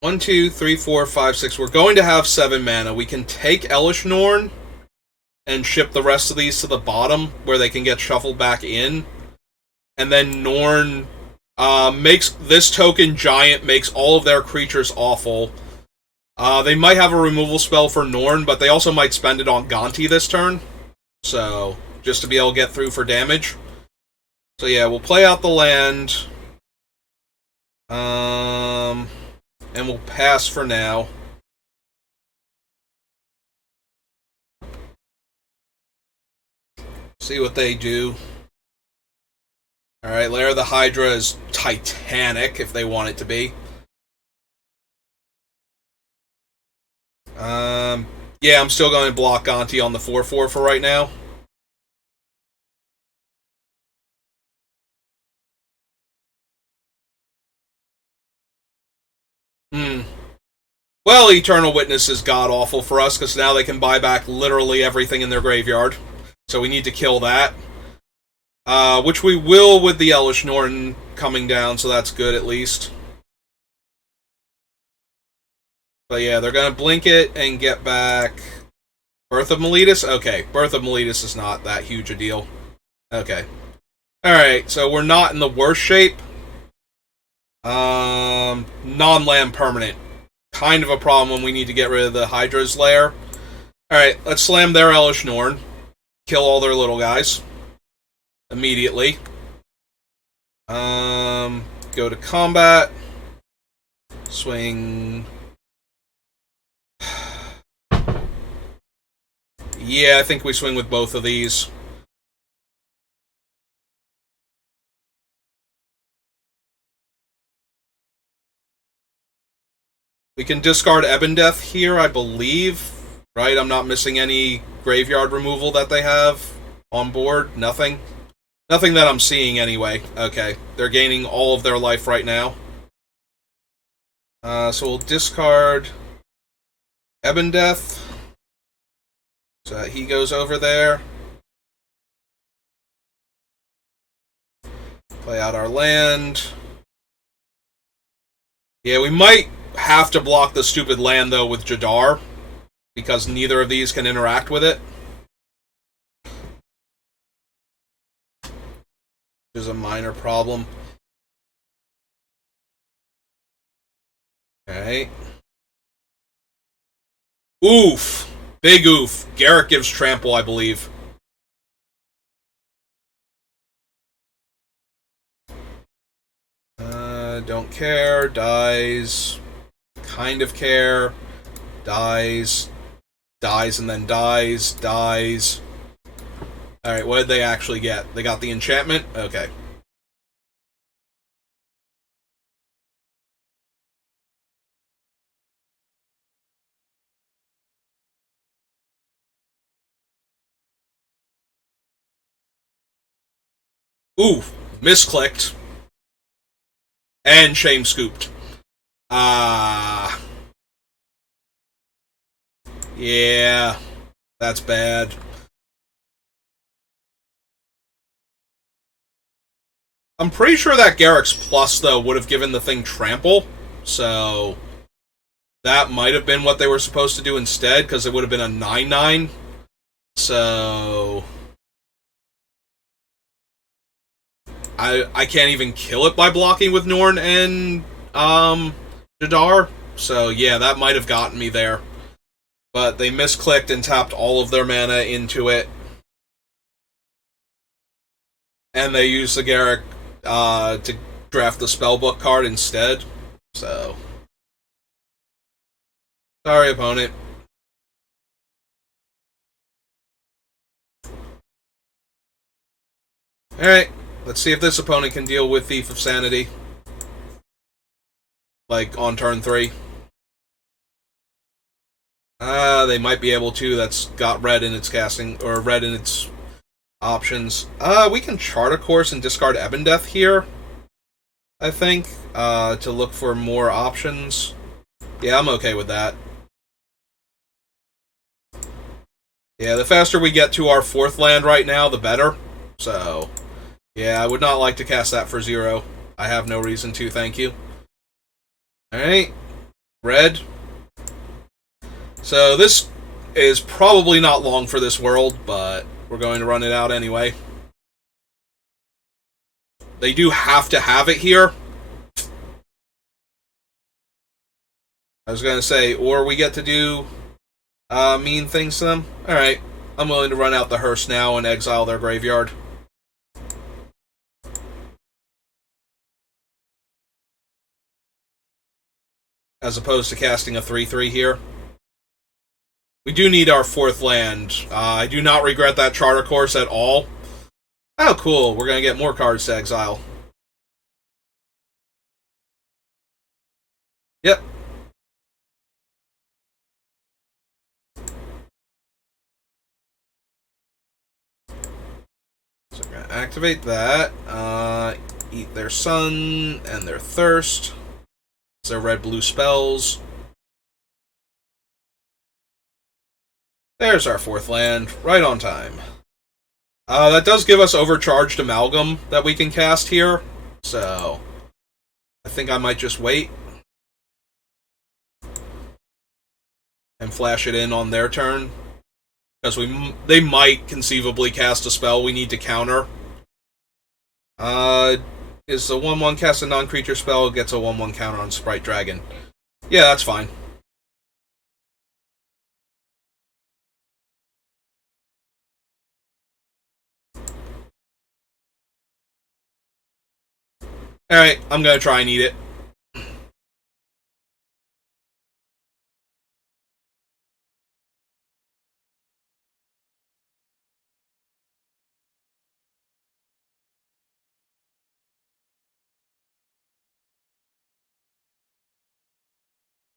1, 2, 3, 4, 5, 6. We're going to have 7 mana. We can take Elesh Norn and ship the rest of these to the bottom where they can get shuffled back in. And then Norn makes this token giant, makes all of their creatures awful. They might have a removal spell for Norn, but they also might spend it on Gonti this turn. So, just to be able to get through for damage. So yeah, we'll play out the land. And we'll pass for now. See what they do. Alright, Lair of the Hydra is Titanic, if they want it to be. Yeah, I'm still going to block Gonti on the 4/4 for right now. Well, Eternal Witness is god-awful for us, because now they can buy back literally everything in their graveyard. So we need to kill that. Which we will with the Elesh Norn coming down, so that's good at least. But yeah, they're going to blink it and get back Birth of Meletis? Okay, Birth of Meletis is not that huge a deal. Okay. Alright, so we're not in the worst shape. Non-land permanent. Kind of a problem when we need to get rid of the Hydra's lair. Alright, let's slam their Elesh Norn. Kill all their little guys. Immediately. Go to combat. Swing. Yeah, I think we swing with both of these. We can discard Ebondeath here, I believe. Right? I'm not missing any graveyard removal that they have on board. Nothing. Nothing that I'm seeing anyway. Okay. They're gaining all of their life right now. So we'll discard Ebondeath. So that he goes over there. Play out our land. Yeah, we might have to block the stupid land, though, with Jadar. Because neither of these can interact with it. Which is a minor problem. Okay. Oof. Big oof. Garrett gives trample, I believe. Don't care. Dies. Kind of care. Dies. Dies and then dies. Dies. Alright, what did they actually get? They got the enchantment? Okay. Oof. Misclicked. And shame scooped. Yeah. That's bad. I'm pretty sure that Garrick's Plus, though, would have given the thing trample. So that might have been what they were supposed to do instead, because it would have been a 9/9. So I can't even kill it by blocking with Norn and Jadar. So yeah, that might have gotten me there. But they misclicked and tapped all of their mana into it. And they used the Garruk to draft the spellbook card instead. So sorry, opponent. Alright, let's see if this opponent can deal with Thief of Sanity. Like, on turn 3. They might be able to. That's got red in its casting, or red in its options. We can chart a course and discard Ebondeath here, I think, to look for more options. Yeah, I'm okay with that. Yeah, the faster we get to our 4th land right now, the better. So, yeah, I would not like to cast that for 0. I have no reason to, thank you. Alright, red. So this is probably not long for this world, but we're going to run it out anyway. They do have to have it here. I was going to say, or we get to do mean things to them. Alright, I'm willing to run out the hearse now and exile their graveyard. As opposed to casting a 3/3 here. We do need our 4th land. I do not regret that charter course at all. Oh, cool. We're going to get more cards to exile. Yep. So we're going to activate that. Eat their sun and their thirst. Their red-blue spells. There's our 4th land, right on time. That does give us Overcharged Amalgam that we can cast here, so I think I might just wait and flash it in on their turn, because they might conceivably cast a spell we need to counter. Is the 1/1 cast a non-creature spell, gets a 1/1 counter on Sprite Dragon. Yeah, that's fine. Alright, I'm gonna try and eat it.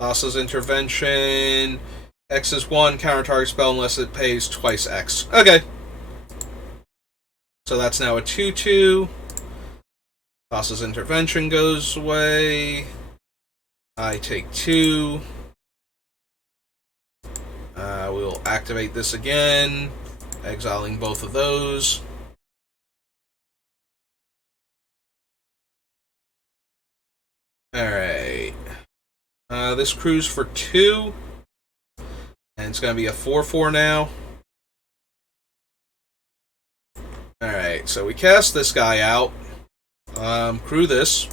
Thassa's Intervention. X is 1, counter target spell unless it pays twice X. Okay. So that's now a 2/2. Thassa's Intervention goes away. I take 2. We'll activate this again, exiling both of those. Alright. This crew's for 2. And it's going to be a 4/4 now. Alright, so we cast this guy out. Crew this.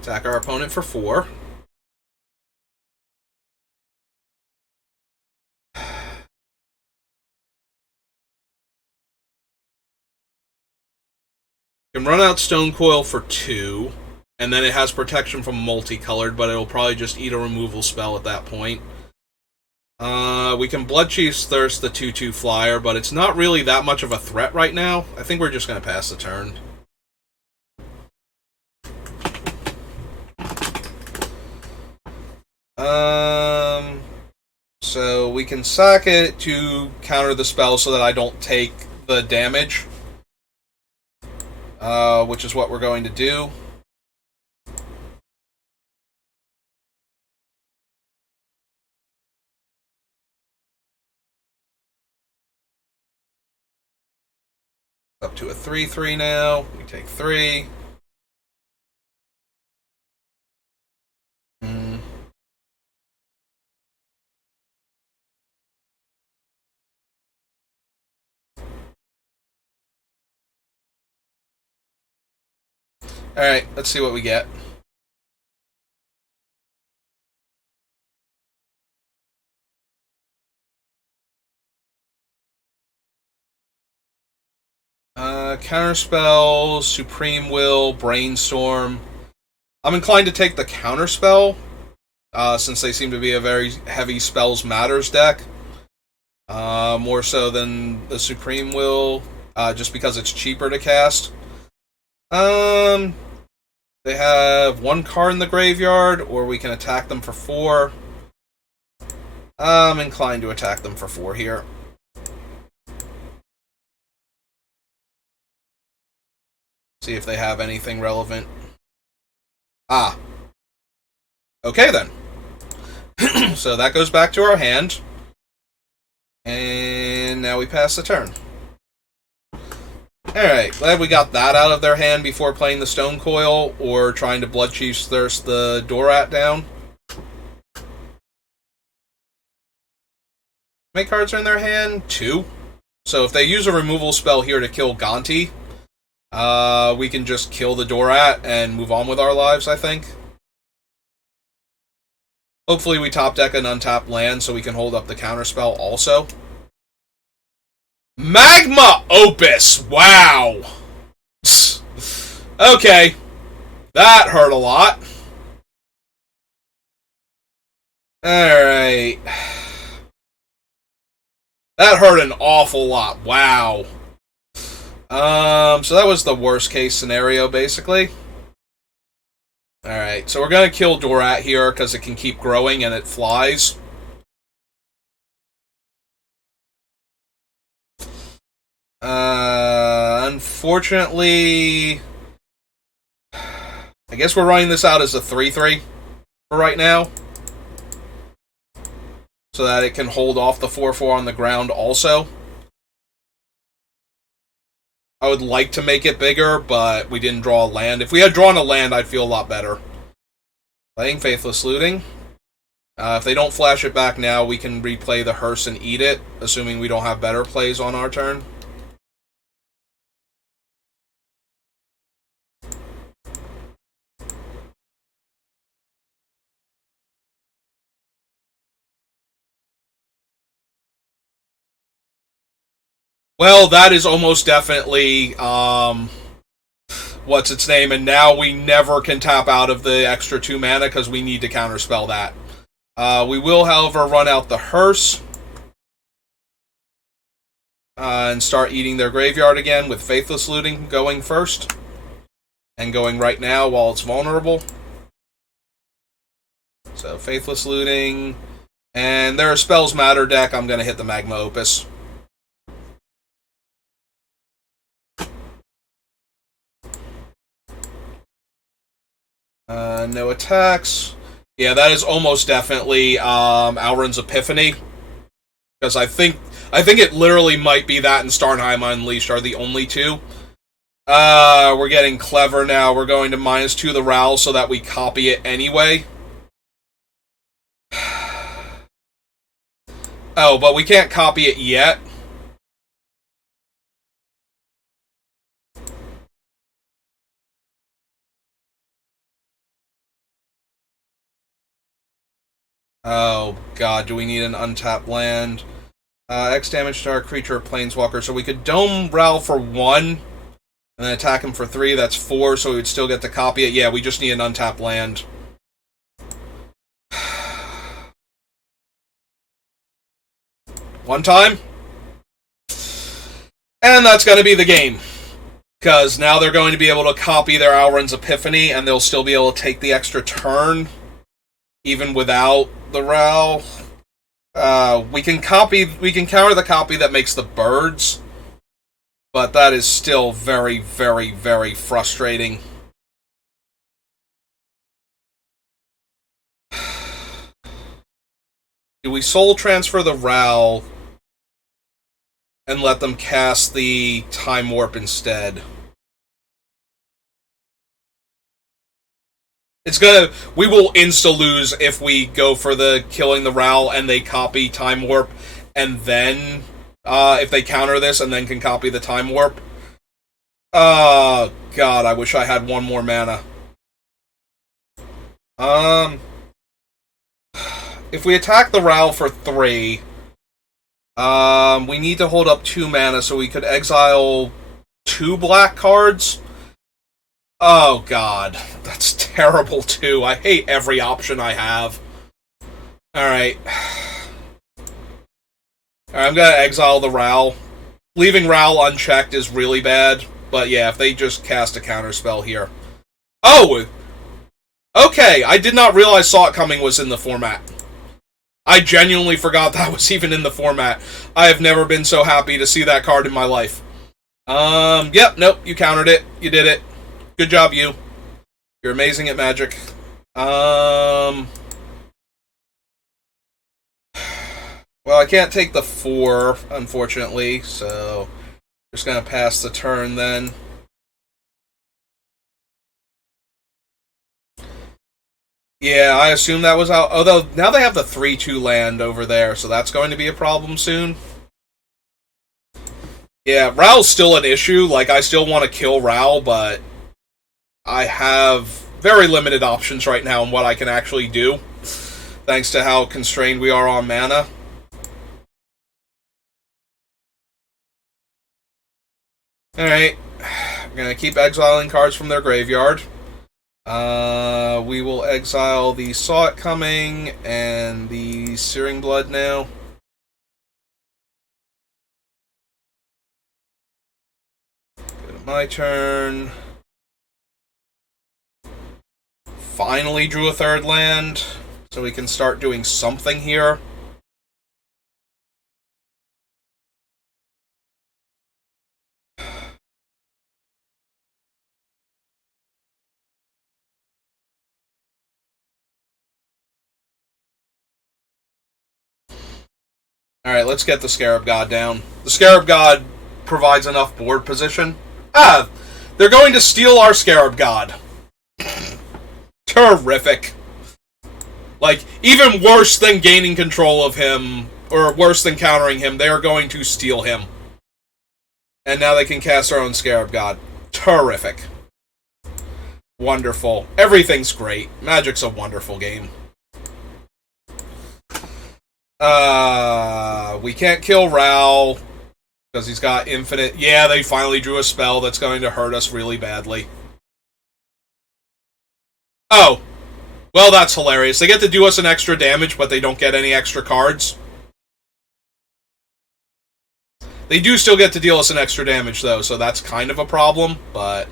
Attack our opponent for 4. Can run out Stone Coil for 2, and then it has protection from multicolored, but it'll probably just eat a removal spell at that point. We can Bloodchief's Thirst the 2/2 flyer, but it's not really that much of a threat right now. I think we're just going to pass the turn. So we can sack it to counter the spell so that I don't take the damage. Which is what we're going to do. Up to a 3/3 now. We take 3. Alright, let's see what we get. Counterspell, Supreme Will, Brainstorm. I'm inclined to take the Counterspell, since they seem to be a very heavy Spells Matters deck. More so than the Supreme Will, just because it's cheaper to cast. They have 1 card in the graveyard, or we can attack them for 4. I'm inclined to attack them for 4 here. See if they have anything relevant. Ah. Okay then. So that goes back to our hand. And now we pass the turn. Alright, glad we got that out of their hand before playing the Stone Coil or trying to Bloodchief's Thirst the Dorat down. How many cards are in their hand? 2. So if they use a removal spell here to kill Gonti, we can just kill the Dorat and move on with our lives, I think. Hopefully we top deck an untapped land so we can hold up the counterspell also. Magma Opus! Wow! Okay. That hurt a lot. Alright. That hurt an awful lot. Wow. So that was the worst case scenario, basically. Alright, so we're gonna kill Dorat here, because it can keep growing and it flies. Unfortunately, I guess we're running this out as a 3-3 for right now. So that it can hold off the 4-4 on the ground also. I would like to make it bigger, but we didn't draw a land. If we had drawn a land, I'd feel a lot better. Playing Faithless Looting. If they don't flash it back now, we can replay the Hearse and eat it, assuming we don't have better plays on our turn. Well, that is almost definitely, what's its name, and now we never can tap out of the extra 2 mana because we need to counterspell that. We will, however, run out the Hearse and start eating their graveyard again with Faithless Looting going first and going right now while it's vulnerable. So Faithless Looting, and their Spells Matter deck, I'm going to hit the Magma Opus. No attacks. Yeah, that is almost definitely Alrund's Epiphany. Because I think it literally might be that and Starnheim Unleashed are the only 2. We're getting clever now. We're going to -2 the RAL so that we copy it anyway. Oh, but we can't copy it yet. Oh, God, do we need an untapped land? X damage to our creature or planeswalker. So we could Dome RAL for 1, and then attack him for 3. That's 4, so we would still get to copy it. Yeah, we just need an untapped land. One time. And that's going to be the game. Because now they're going to be able to copy their Alrund's Epiphany, and they'll still be able to take the extra turn, even without the RAL. We can counter the copy that makes the birds, but that is still very, very, very frustrating. Do we soul transfer the RAL and let them cast the Time Warp instead? We will insta-lose if we go for the killing the RAL and they copy Time Warp, and then, if they counter this and then can copy the Time Warp. God, I wish I had one more mana. Um, if we attack the Ral for 3, we need to hold up 2 mana so we could exile 2 black cards. Oh god, that's terrible too. I hate every option I have. Alright. I'm gonna exile the Ral. Leaving Ral unchecked is really bad, but yeah, if they just cast a counterspell here. Oh! Okay, I did not realize Saw It Coming was in the format. I genuinely forgot that was even in the format. I have never been so happy to see that card in my life. Yep, nope, you countered it. You did it. Good job, you. You're amazing at Magic. Well, I can't take the 4, unfortunately, so just gonna pass the turn then. Yeah, I assume that was out. Although, now they have the 3-2 land over there, so that's going to be a problem soon. Yeah, Ral's still an issue. Like, I still want to kill Ral, but I have very limited options right now on what I can actually do, thanks to how constrained we are on mana. Alright, we're going to keep exiling cards from their graveyard. We will exile the Saw It Coming and the Searing Blood now. Go to my turn. Finally drew a 3rd land, so we can start doing something here. Alright, let's get the Scarab God down. The Scarab God provides enough board position. Ah! They're going to steal our Scarab God. Terrific. Like, even worse than gaining control of him, or worse than countering him, they are going to steal him. And now they can cast their own Scarab God. Terrific. Wonderful. Everything's great. Magic's a wonderful game. We can't kill Ral because he's got infinite. Yeah, they finally drew a spell that's going to hurt us really badly. Oh. Well, that's hilarious. They get to do us an extra damage, but they don't get any extra cards. They do still get to deal us an extra damage, though, so that's kind of a problem, but...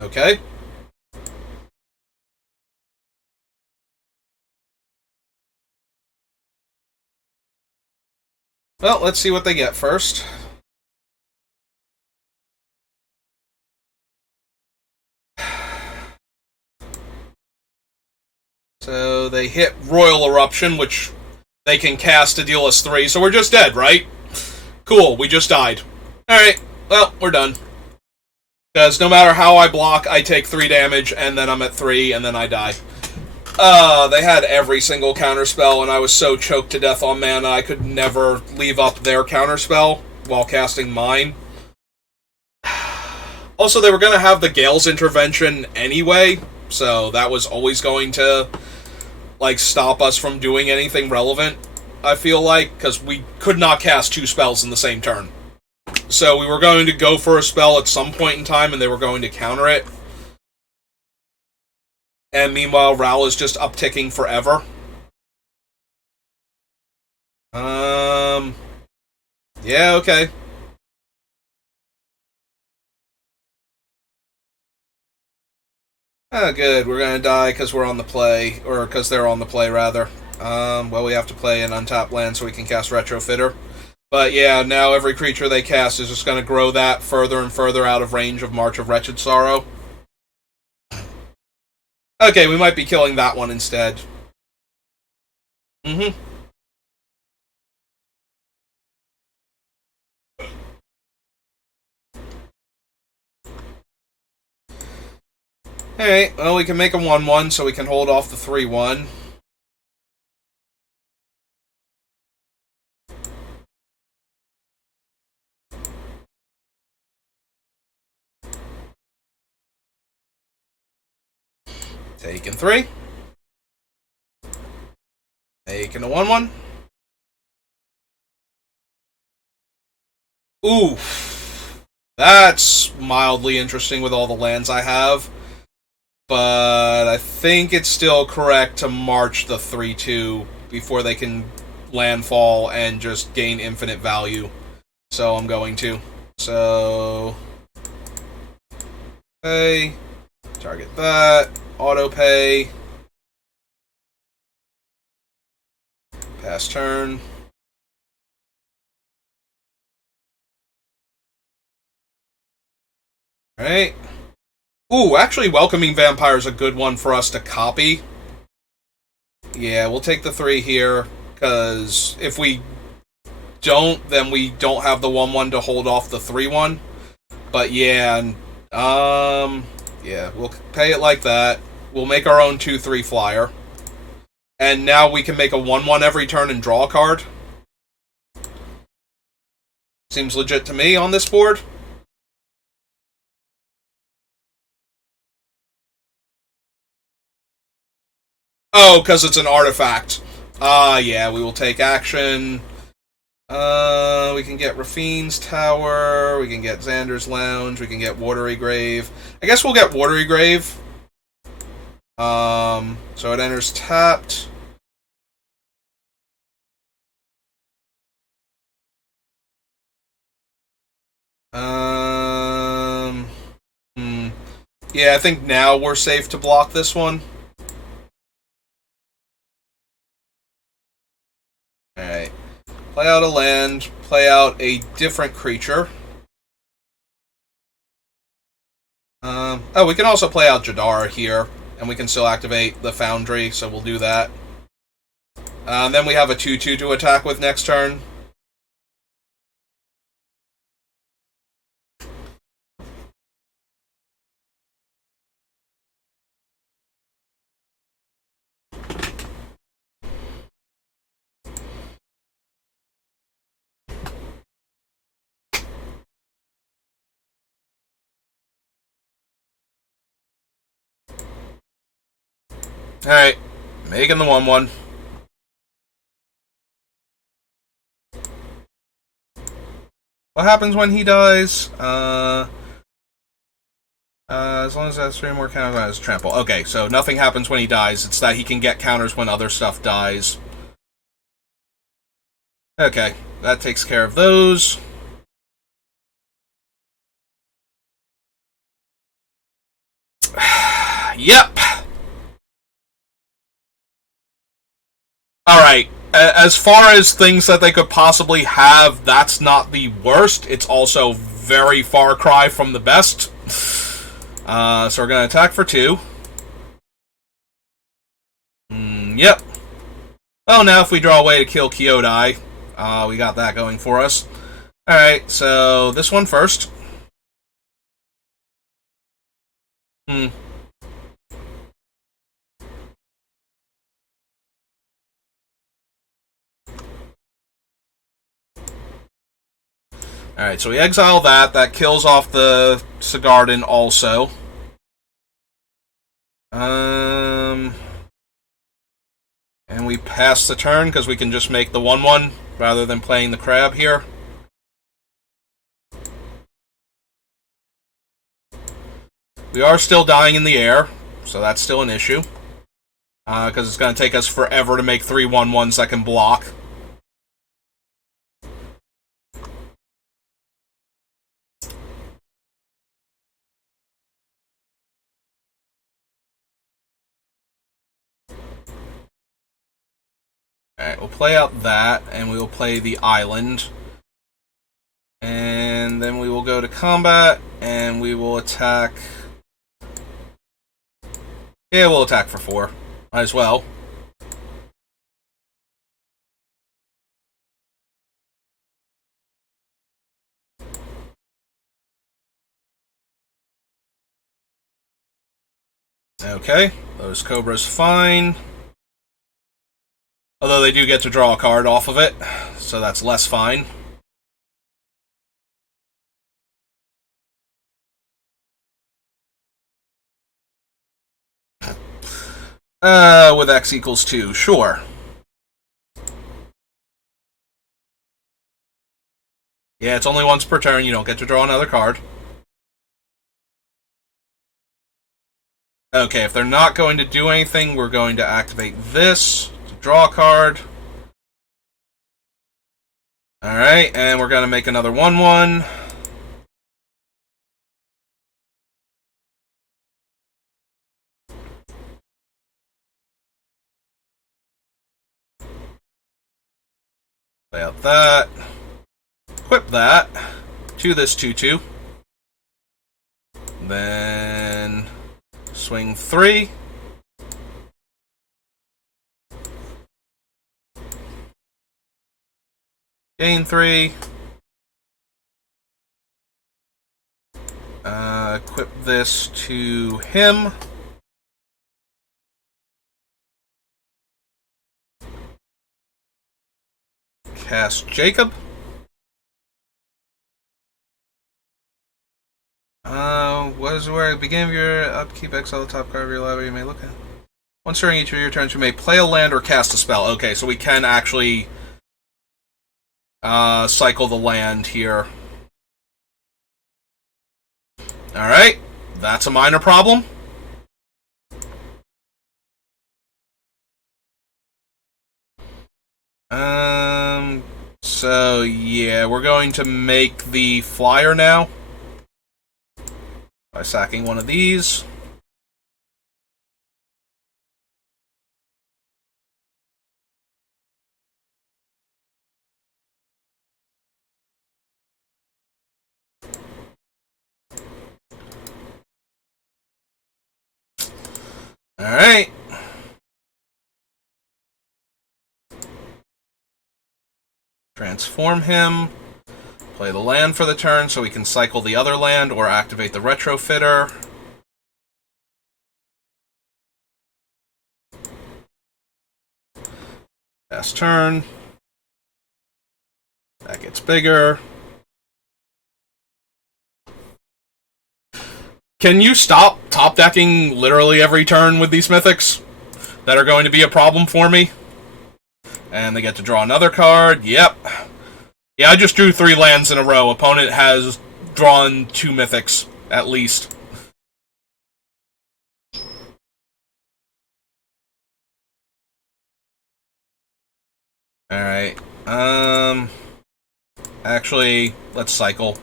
Okay. Well, let's see what they get first. So they hit Royal Eruption, which they can cast to deal us 3, so we're just dead, right? Cool, we just died. Alright, well, we're done. Because no matter how I block, I take 3 damage, and then I'm at 3, and then I die. They had every single counterspell, and I was so choked to death on mana, I could never leave up their counterspell while casting mine. Also, they were going to have the Gale's Intervention anyway, so that was always going to, like, stop us from doing anything relevant, I feel like, because we could not cast 2 spells in the same turn. So we were going to go for a spell at some point in time, and they were going to counter it. And meanwhile, Ral is just upticking forever. Yeah, okay. Oh, good. We're gonna die because we're on the play. Or because they're on the play, rather. Well, we have to play an untapped land so we can cast Retrofitter. But yeah, now every creature they cast is just gonna grow that further and further out of range of March of Wretched Sorrow. Okay, we might be killing that one instead. Mm-hmm. Alright, well, we can make a 1-1 so we can hold off the 3-1. Taking 3. Making a 1-1. Oof. That's mildly interesting with all the lands I have. But I think it's still correct to march the 3-2 before they can landfall and just gain infinite value. So I'm going to. So... pay. Target that. Auto pay. Pass turn. Alright. Ooh, actually, Welcoming Vampire is a good one for us to copy. Yeah, we'll take the 3 here, because if we don't, then we don't have the 1-1 to hold off the 3-1. But yeah, yeah, we'll pay it like that. We'll make our own 2-3 flyer. And now we can make a 1-1 every turn and draw a card. Seems legit to me on this board. Oh, because it's an artifact. Yeah, we will take action. We can get Rafine's Tower, we can get Xander's Lounge, we can get Watery Grave. I guess we'll get Watery Grave. So it enters tapped. Yeah, I think now we're safe to block this one. Alright. Play out a land, play out a different creature. Oh, we can also play out Jadar here, and we can still activate the Foundry, so we'll do that. Then we have a 2-2 to attack with next turn. Alright, making the 1-1. What happens when he dies? As long as that's 3 more counters on his trample. Okay, so nothing happens when he dies. It's that he can get counters when other stuff dies. Okay, that takes care of those. Yep. Alright, as far as things that they could possibly have, that's not the worst. It's also very far cry from the best. So we're going to attack for 2. Yep. Well, now if we draw a way to kill Kyodai, we got that going for us. Alright, so this one first. Alright, so we exile that. That kills off the Sigarden also. And we pass the turn because we can just make the 1-1 rather than playing the crab here. We are still dying in the air, so that's still an issue. Because it's going to take us forever to make 3 1-1s that can block. Alright, we'll play out that, and we will play the island. And then we will go to combat, and we will attack... Yeah, we'll attack for 4. Might as well. Okay, those Cobras fine. Although they do get to draw a card off of it, so that's less fine. With X equals 2, sure. Yeah, it's only once per turn, you don't get to draw another card. Okay, if they're not going to do anything, we're going to activate this to draw a card. Alright, and we're going to make another 1/1. Play out that. Equip that to this 2/2. Then swing 3. Gain 3. Equip this to him. Cast Jacob. Was where at the beginning of your upkeep, exile the top card of your library you may look at. Once during each of your turns, you may play a land or cast a spell. Okay, so we can actually cycle the land here. Alright, that's a minor problem. So yeah, we're going to make the flyer now by sacking one of these. Alright. Transform him. Play the land for the turn so we can cycle the other land or activate the retrofitter. Last turn. That gets bigger. Can you stop top decking literally every turn with these mythics that are going to be a problem for me? And they get to draw another card. Yep. Yeah, I just drew 3 lands in a row. Opponent has drawn 2 mythics, at least. Alright. Actually, let's cycle.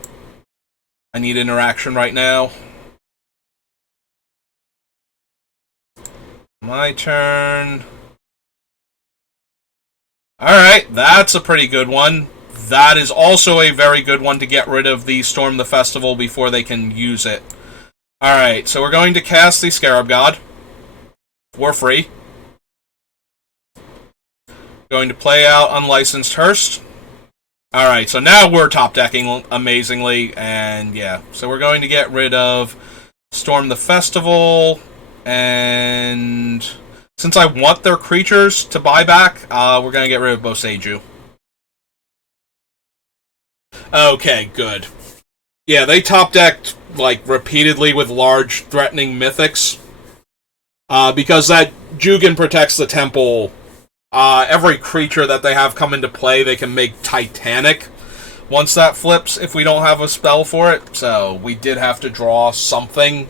I need interaction right now. My turn. Alright, that's a pretty good one. That is also a very good one to get rid of the Storm the Festival before they can use it. Alright, so we're going to cast the Scarab God. For free. Going to play out Unlicensed Hearse. Alright, so now we're top decking amazingly, and yeah. So we're going to get rid of Storm the Festival, and since I want their creatures to buy back, we're going to get rid of Boseiju. Okay, good. Yeah, they top decked like repeatedly with large threatening mythics. Because that Jugen protects the temple. Every creature that they have come into play, they can make Titanic once that flips if we don't have a spell for it. So we did have to draw something.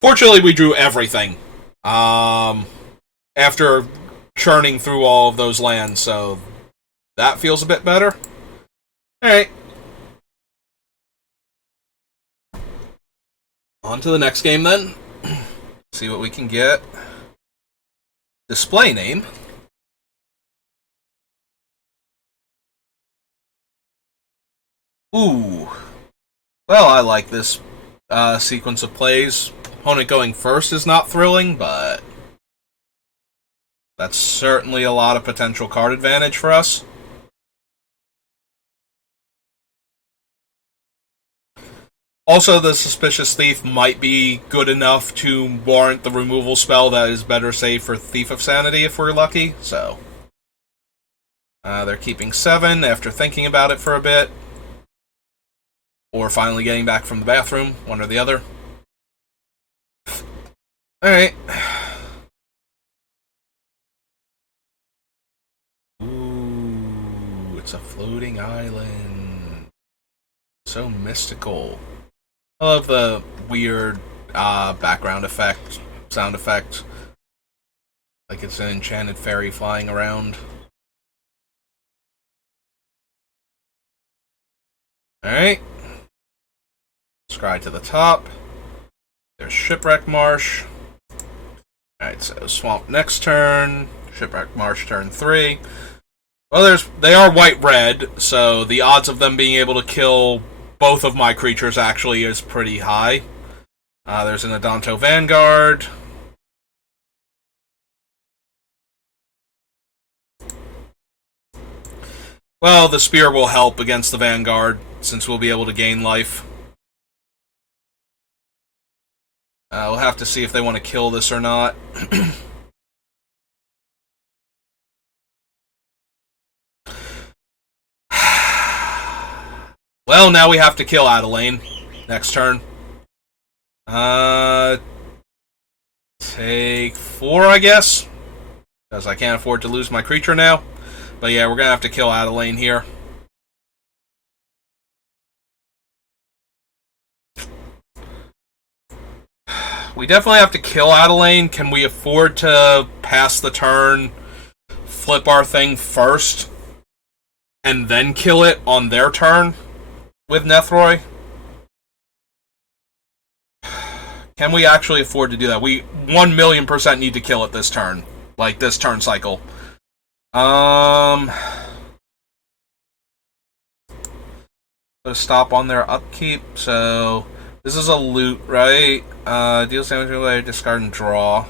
Fortunately, we drew everything. After churning through all of those lands, so that feels a bit better. Alright. On to the next game then. See what we can get. Display name. Ooh. Well, I like this sequence of plays. Opponent going first is not thrilling, but that's certainly a lot of potential card advantage for us. Also, the Suspicious Thief might be good enough to warrant the removal spell that is better saved for Thief of Sanity if we're lucky, so. They're keeping 7 after thinking about it for a bit. Or finally getting back from the bathroom, one or the other. Alright. Ooh, it's a floating island. So mystical. I love the weird background effect, sound effect. Like it's an enchanted fairy flying around. Alright. Scry to the top. There's Shipwreck Marsh. Alright, so Swamp next turn. Shipwreck Marsh turn 3. Well, they are white-red, so the odds of them being able to kill both of my creatures actually is pretty high. There's an Adanto Vanguard. Well, the Spear will help against the Vanguard, since we'll be able to gain life. We'll have to see if they want to kill this or not. Well, now we have to kill Adelaine next turn. Take 4, I guess. Because I can't afford to lose my creature now. But yeah, we're going to have to kill Adelaine here. We definitely have to kill Adelaine. Can we afford to pass the turn, flip our thing first, and then kill it on their turn with Nethroi? Can we actually afford to do that? We 1,000,000% need to kill it this turn. Like, this turn cycle. Put a stop on their upkeep, so... This is a loot, right? Deal damage later, discard and draw.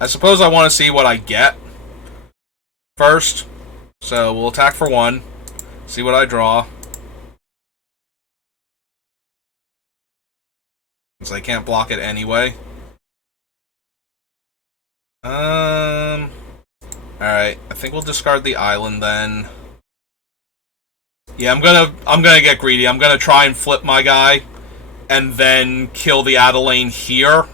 I suppose I want to see what I get first. So we'll attack for 1. See what I draw. Since I can't block it anyway. Alright, I think we'll discard the island then. Yeah, I'm gonna get greedy. I'm gonna try and flip my guy, and then kill the Adelaine here.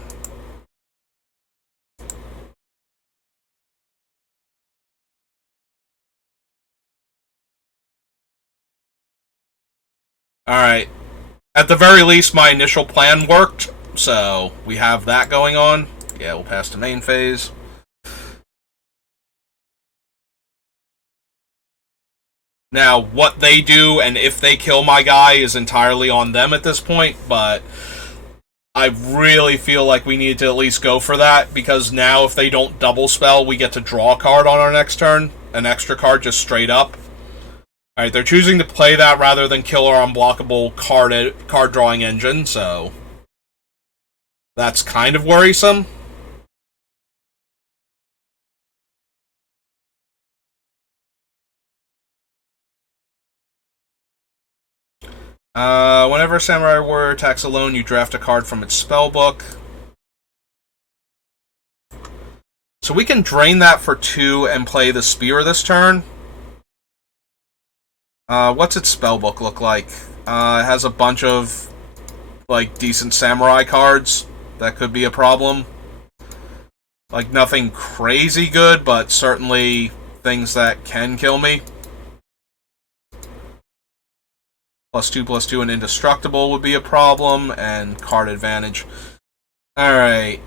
Alright. At the very least, my initial plan worked, so we have that going on. Yeah, we'll pass to main phase. Now, what they do and if they kill my guy is entirely on them at this point, but I really feel like we need to at least go for that, because now if they don't double spell, we get to draw a card on our next turn. An extra card just straight up. Alright, they're choosing to play that rather than kill our unblockable card drawing engine, so that's kind of worrisome. Whenever Samurai Warrior attacks alone, you draft a card from its spellbook. So we can drain that for 2 and play the Spear this turn. What's its spellbook look like? It has a bunch of, like, decent Samurai cards. That could be a problem. Like, nothing crazy good, but certainly things that can kill me. +2/+2 and indestructible would be a problem, and card advantage. Alright.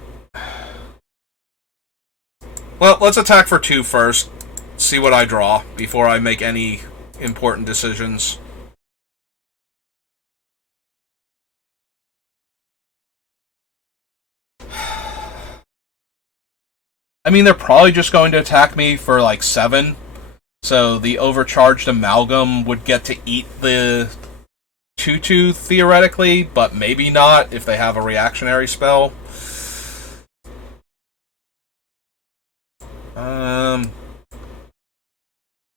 Well, let's attack for 2 first. See what I draw before I make any important decisions. I mean, they're probably just going to attack me for like 7. So the overcharged amalgam would get to eat the 2/2 theoretically, but maybe not if they have a reactionary spell.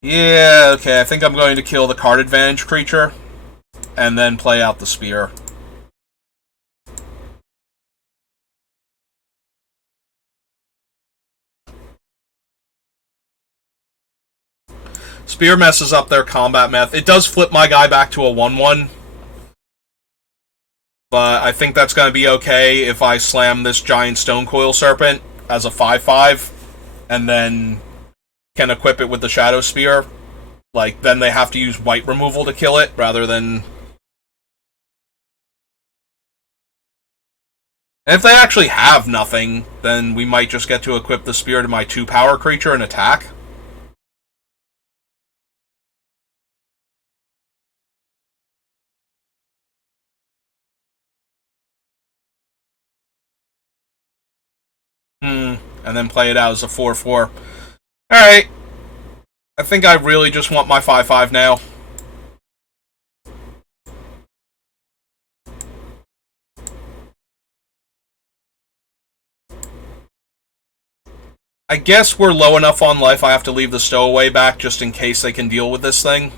Yeah, okay, I think I'm going to kill the card advantage creature and then play out the spear. Spear messes up their combat math. It does flip my guy back to a 1-1. But I think that's going to be okay if I slam this giant stone coil serpent as a 5-5. And then can equip it with the shadow spear. Like, then they have to use white removal to kill it, rather than... And if they actually have nothing, then we might just get to equip the spear to my 2-power creature and attack. And then play it out as a 4-4. Alright. I think I really just want my 5-5 now. I guess we're low enough on life I have to leave the stowaway back just in case they can deal with this thing.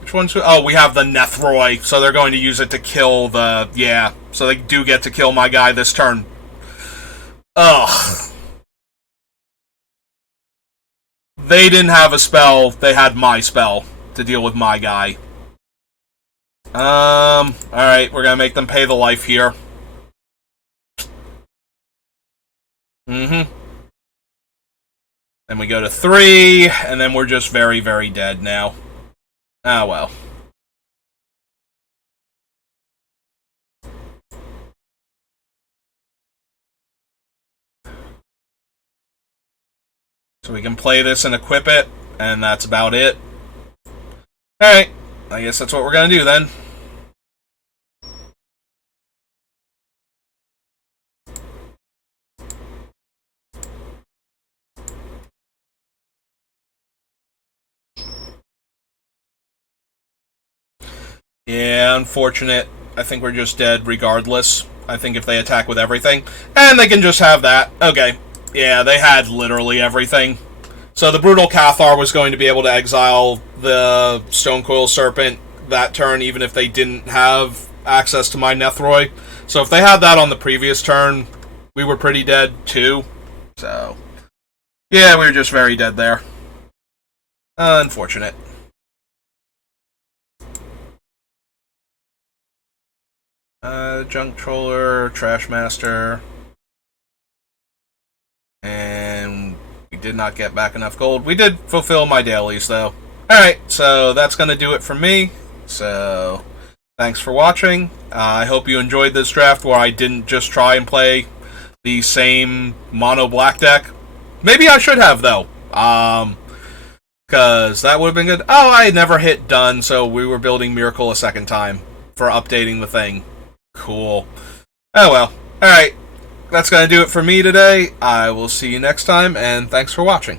Which one's... Oh, we have the Nethroi, so they're going to use it to kill the... Yeah, so they do get to kill my guy this turn. Ugh. They didn't have a spell, they had my spell to deal with my guy. Alright, we're gonna make them pay the life here. Then we go to 3, and then we're just very, very dead now. Ah, well. So we can play this and equip it, and that's about it. Alright, I guess that's what we're gonna do then. Yeah, unfortunate. I think we're just dead regardless. I think if they attack with everything. And they can just have that. Okay. Yeah, they had literally everything. So the Brutal Cathar was going to be able to exile the Stonecoil Serpent that turn, even if they didn't have access to my Nethroi. So if they had that on the previous turn, we were pretty dead too. So, yeah, we were just very dead there. Unfortunate. Junk Troller, Trash Master. And we did not get back enough gold. We did fulfill my dailies, though. Alright, so that's going to do it for me. So, thanks for watching. I hope you enjoyed this draft where I didn't just try and play the same mono black deck. Maybe I should have, though. Because that would have been good. Oh, I never hit done, so we were building Miracle a second time for updating the thing. Cool. Oh well. Alright. That's going to do it for me today. I will see you next time, and thanks for watching.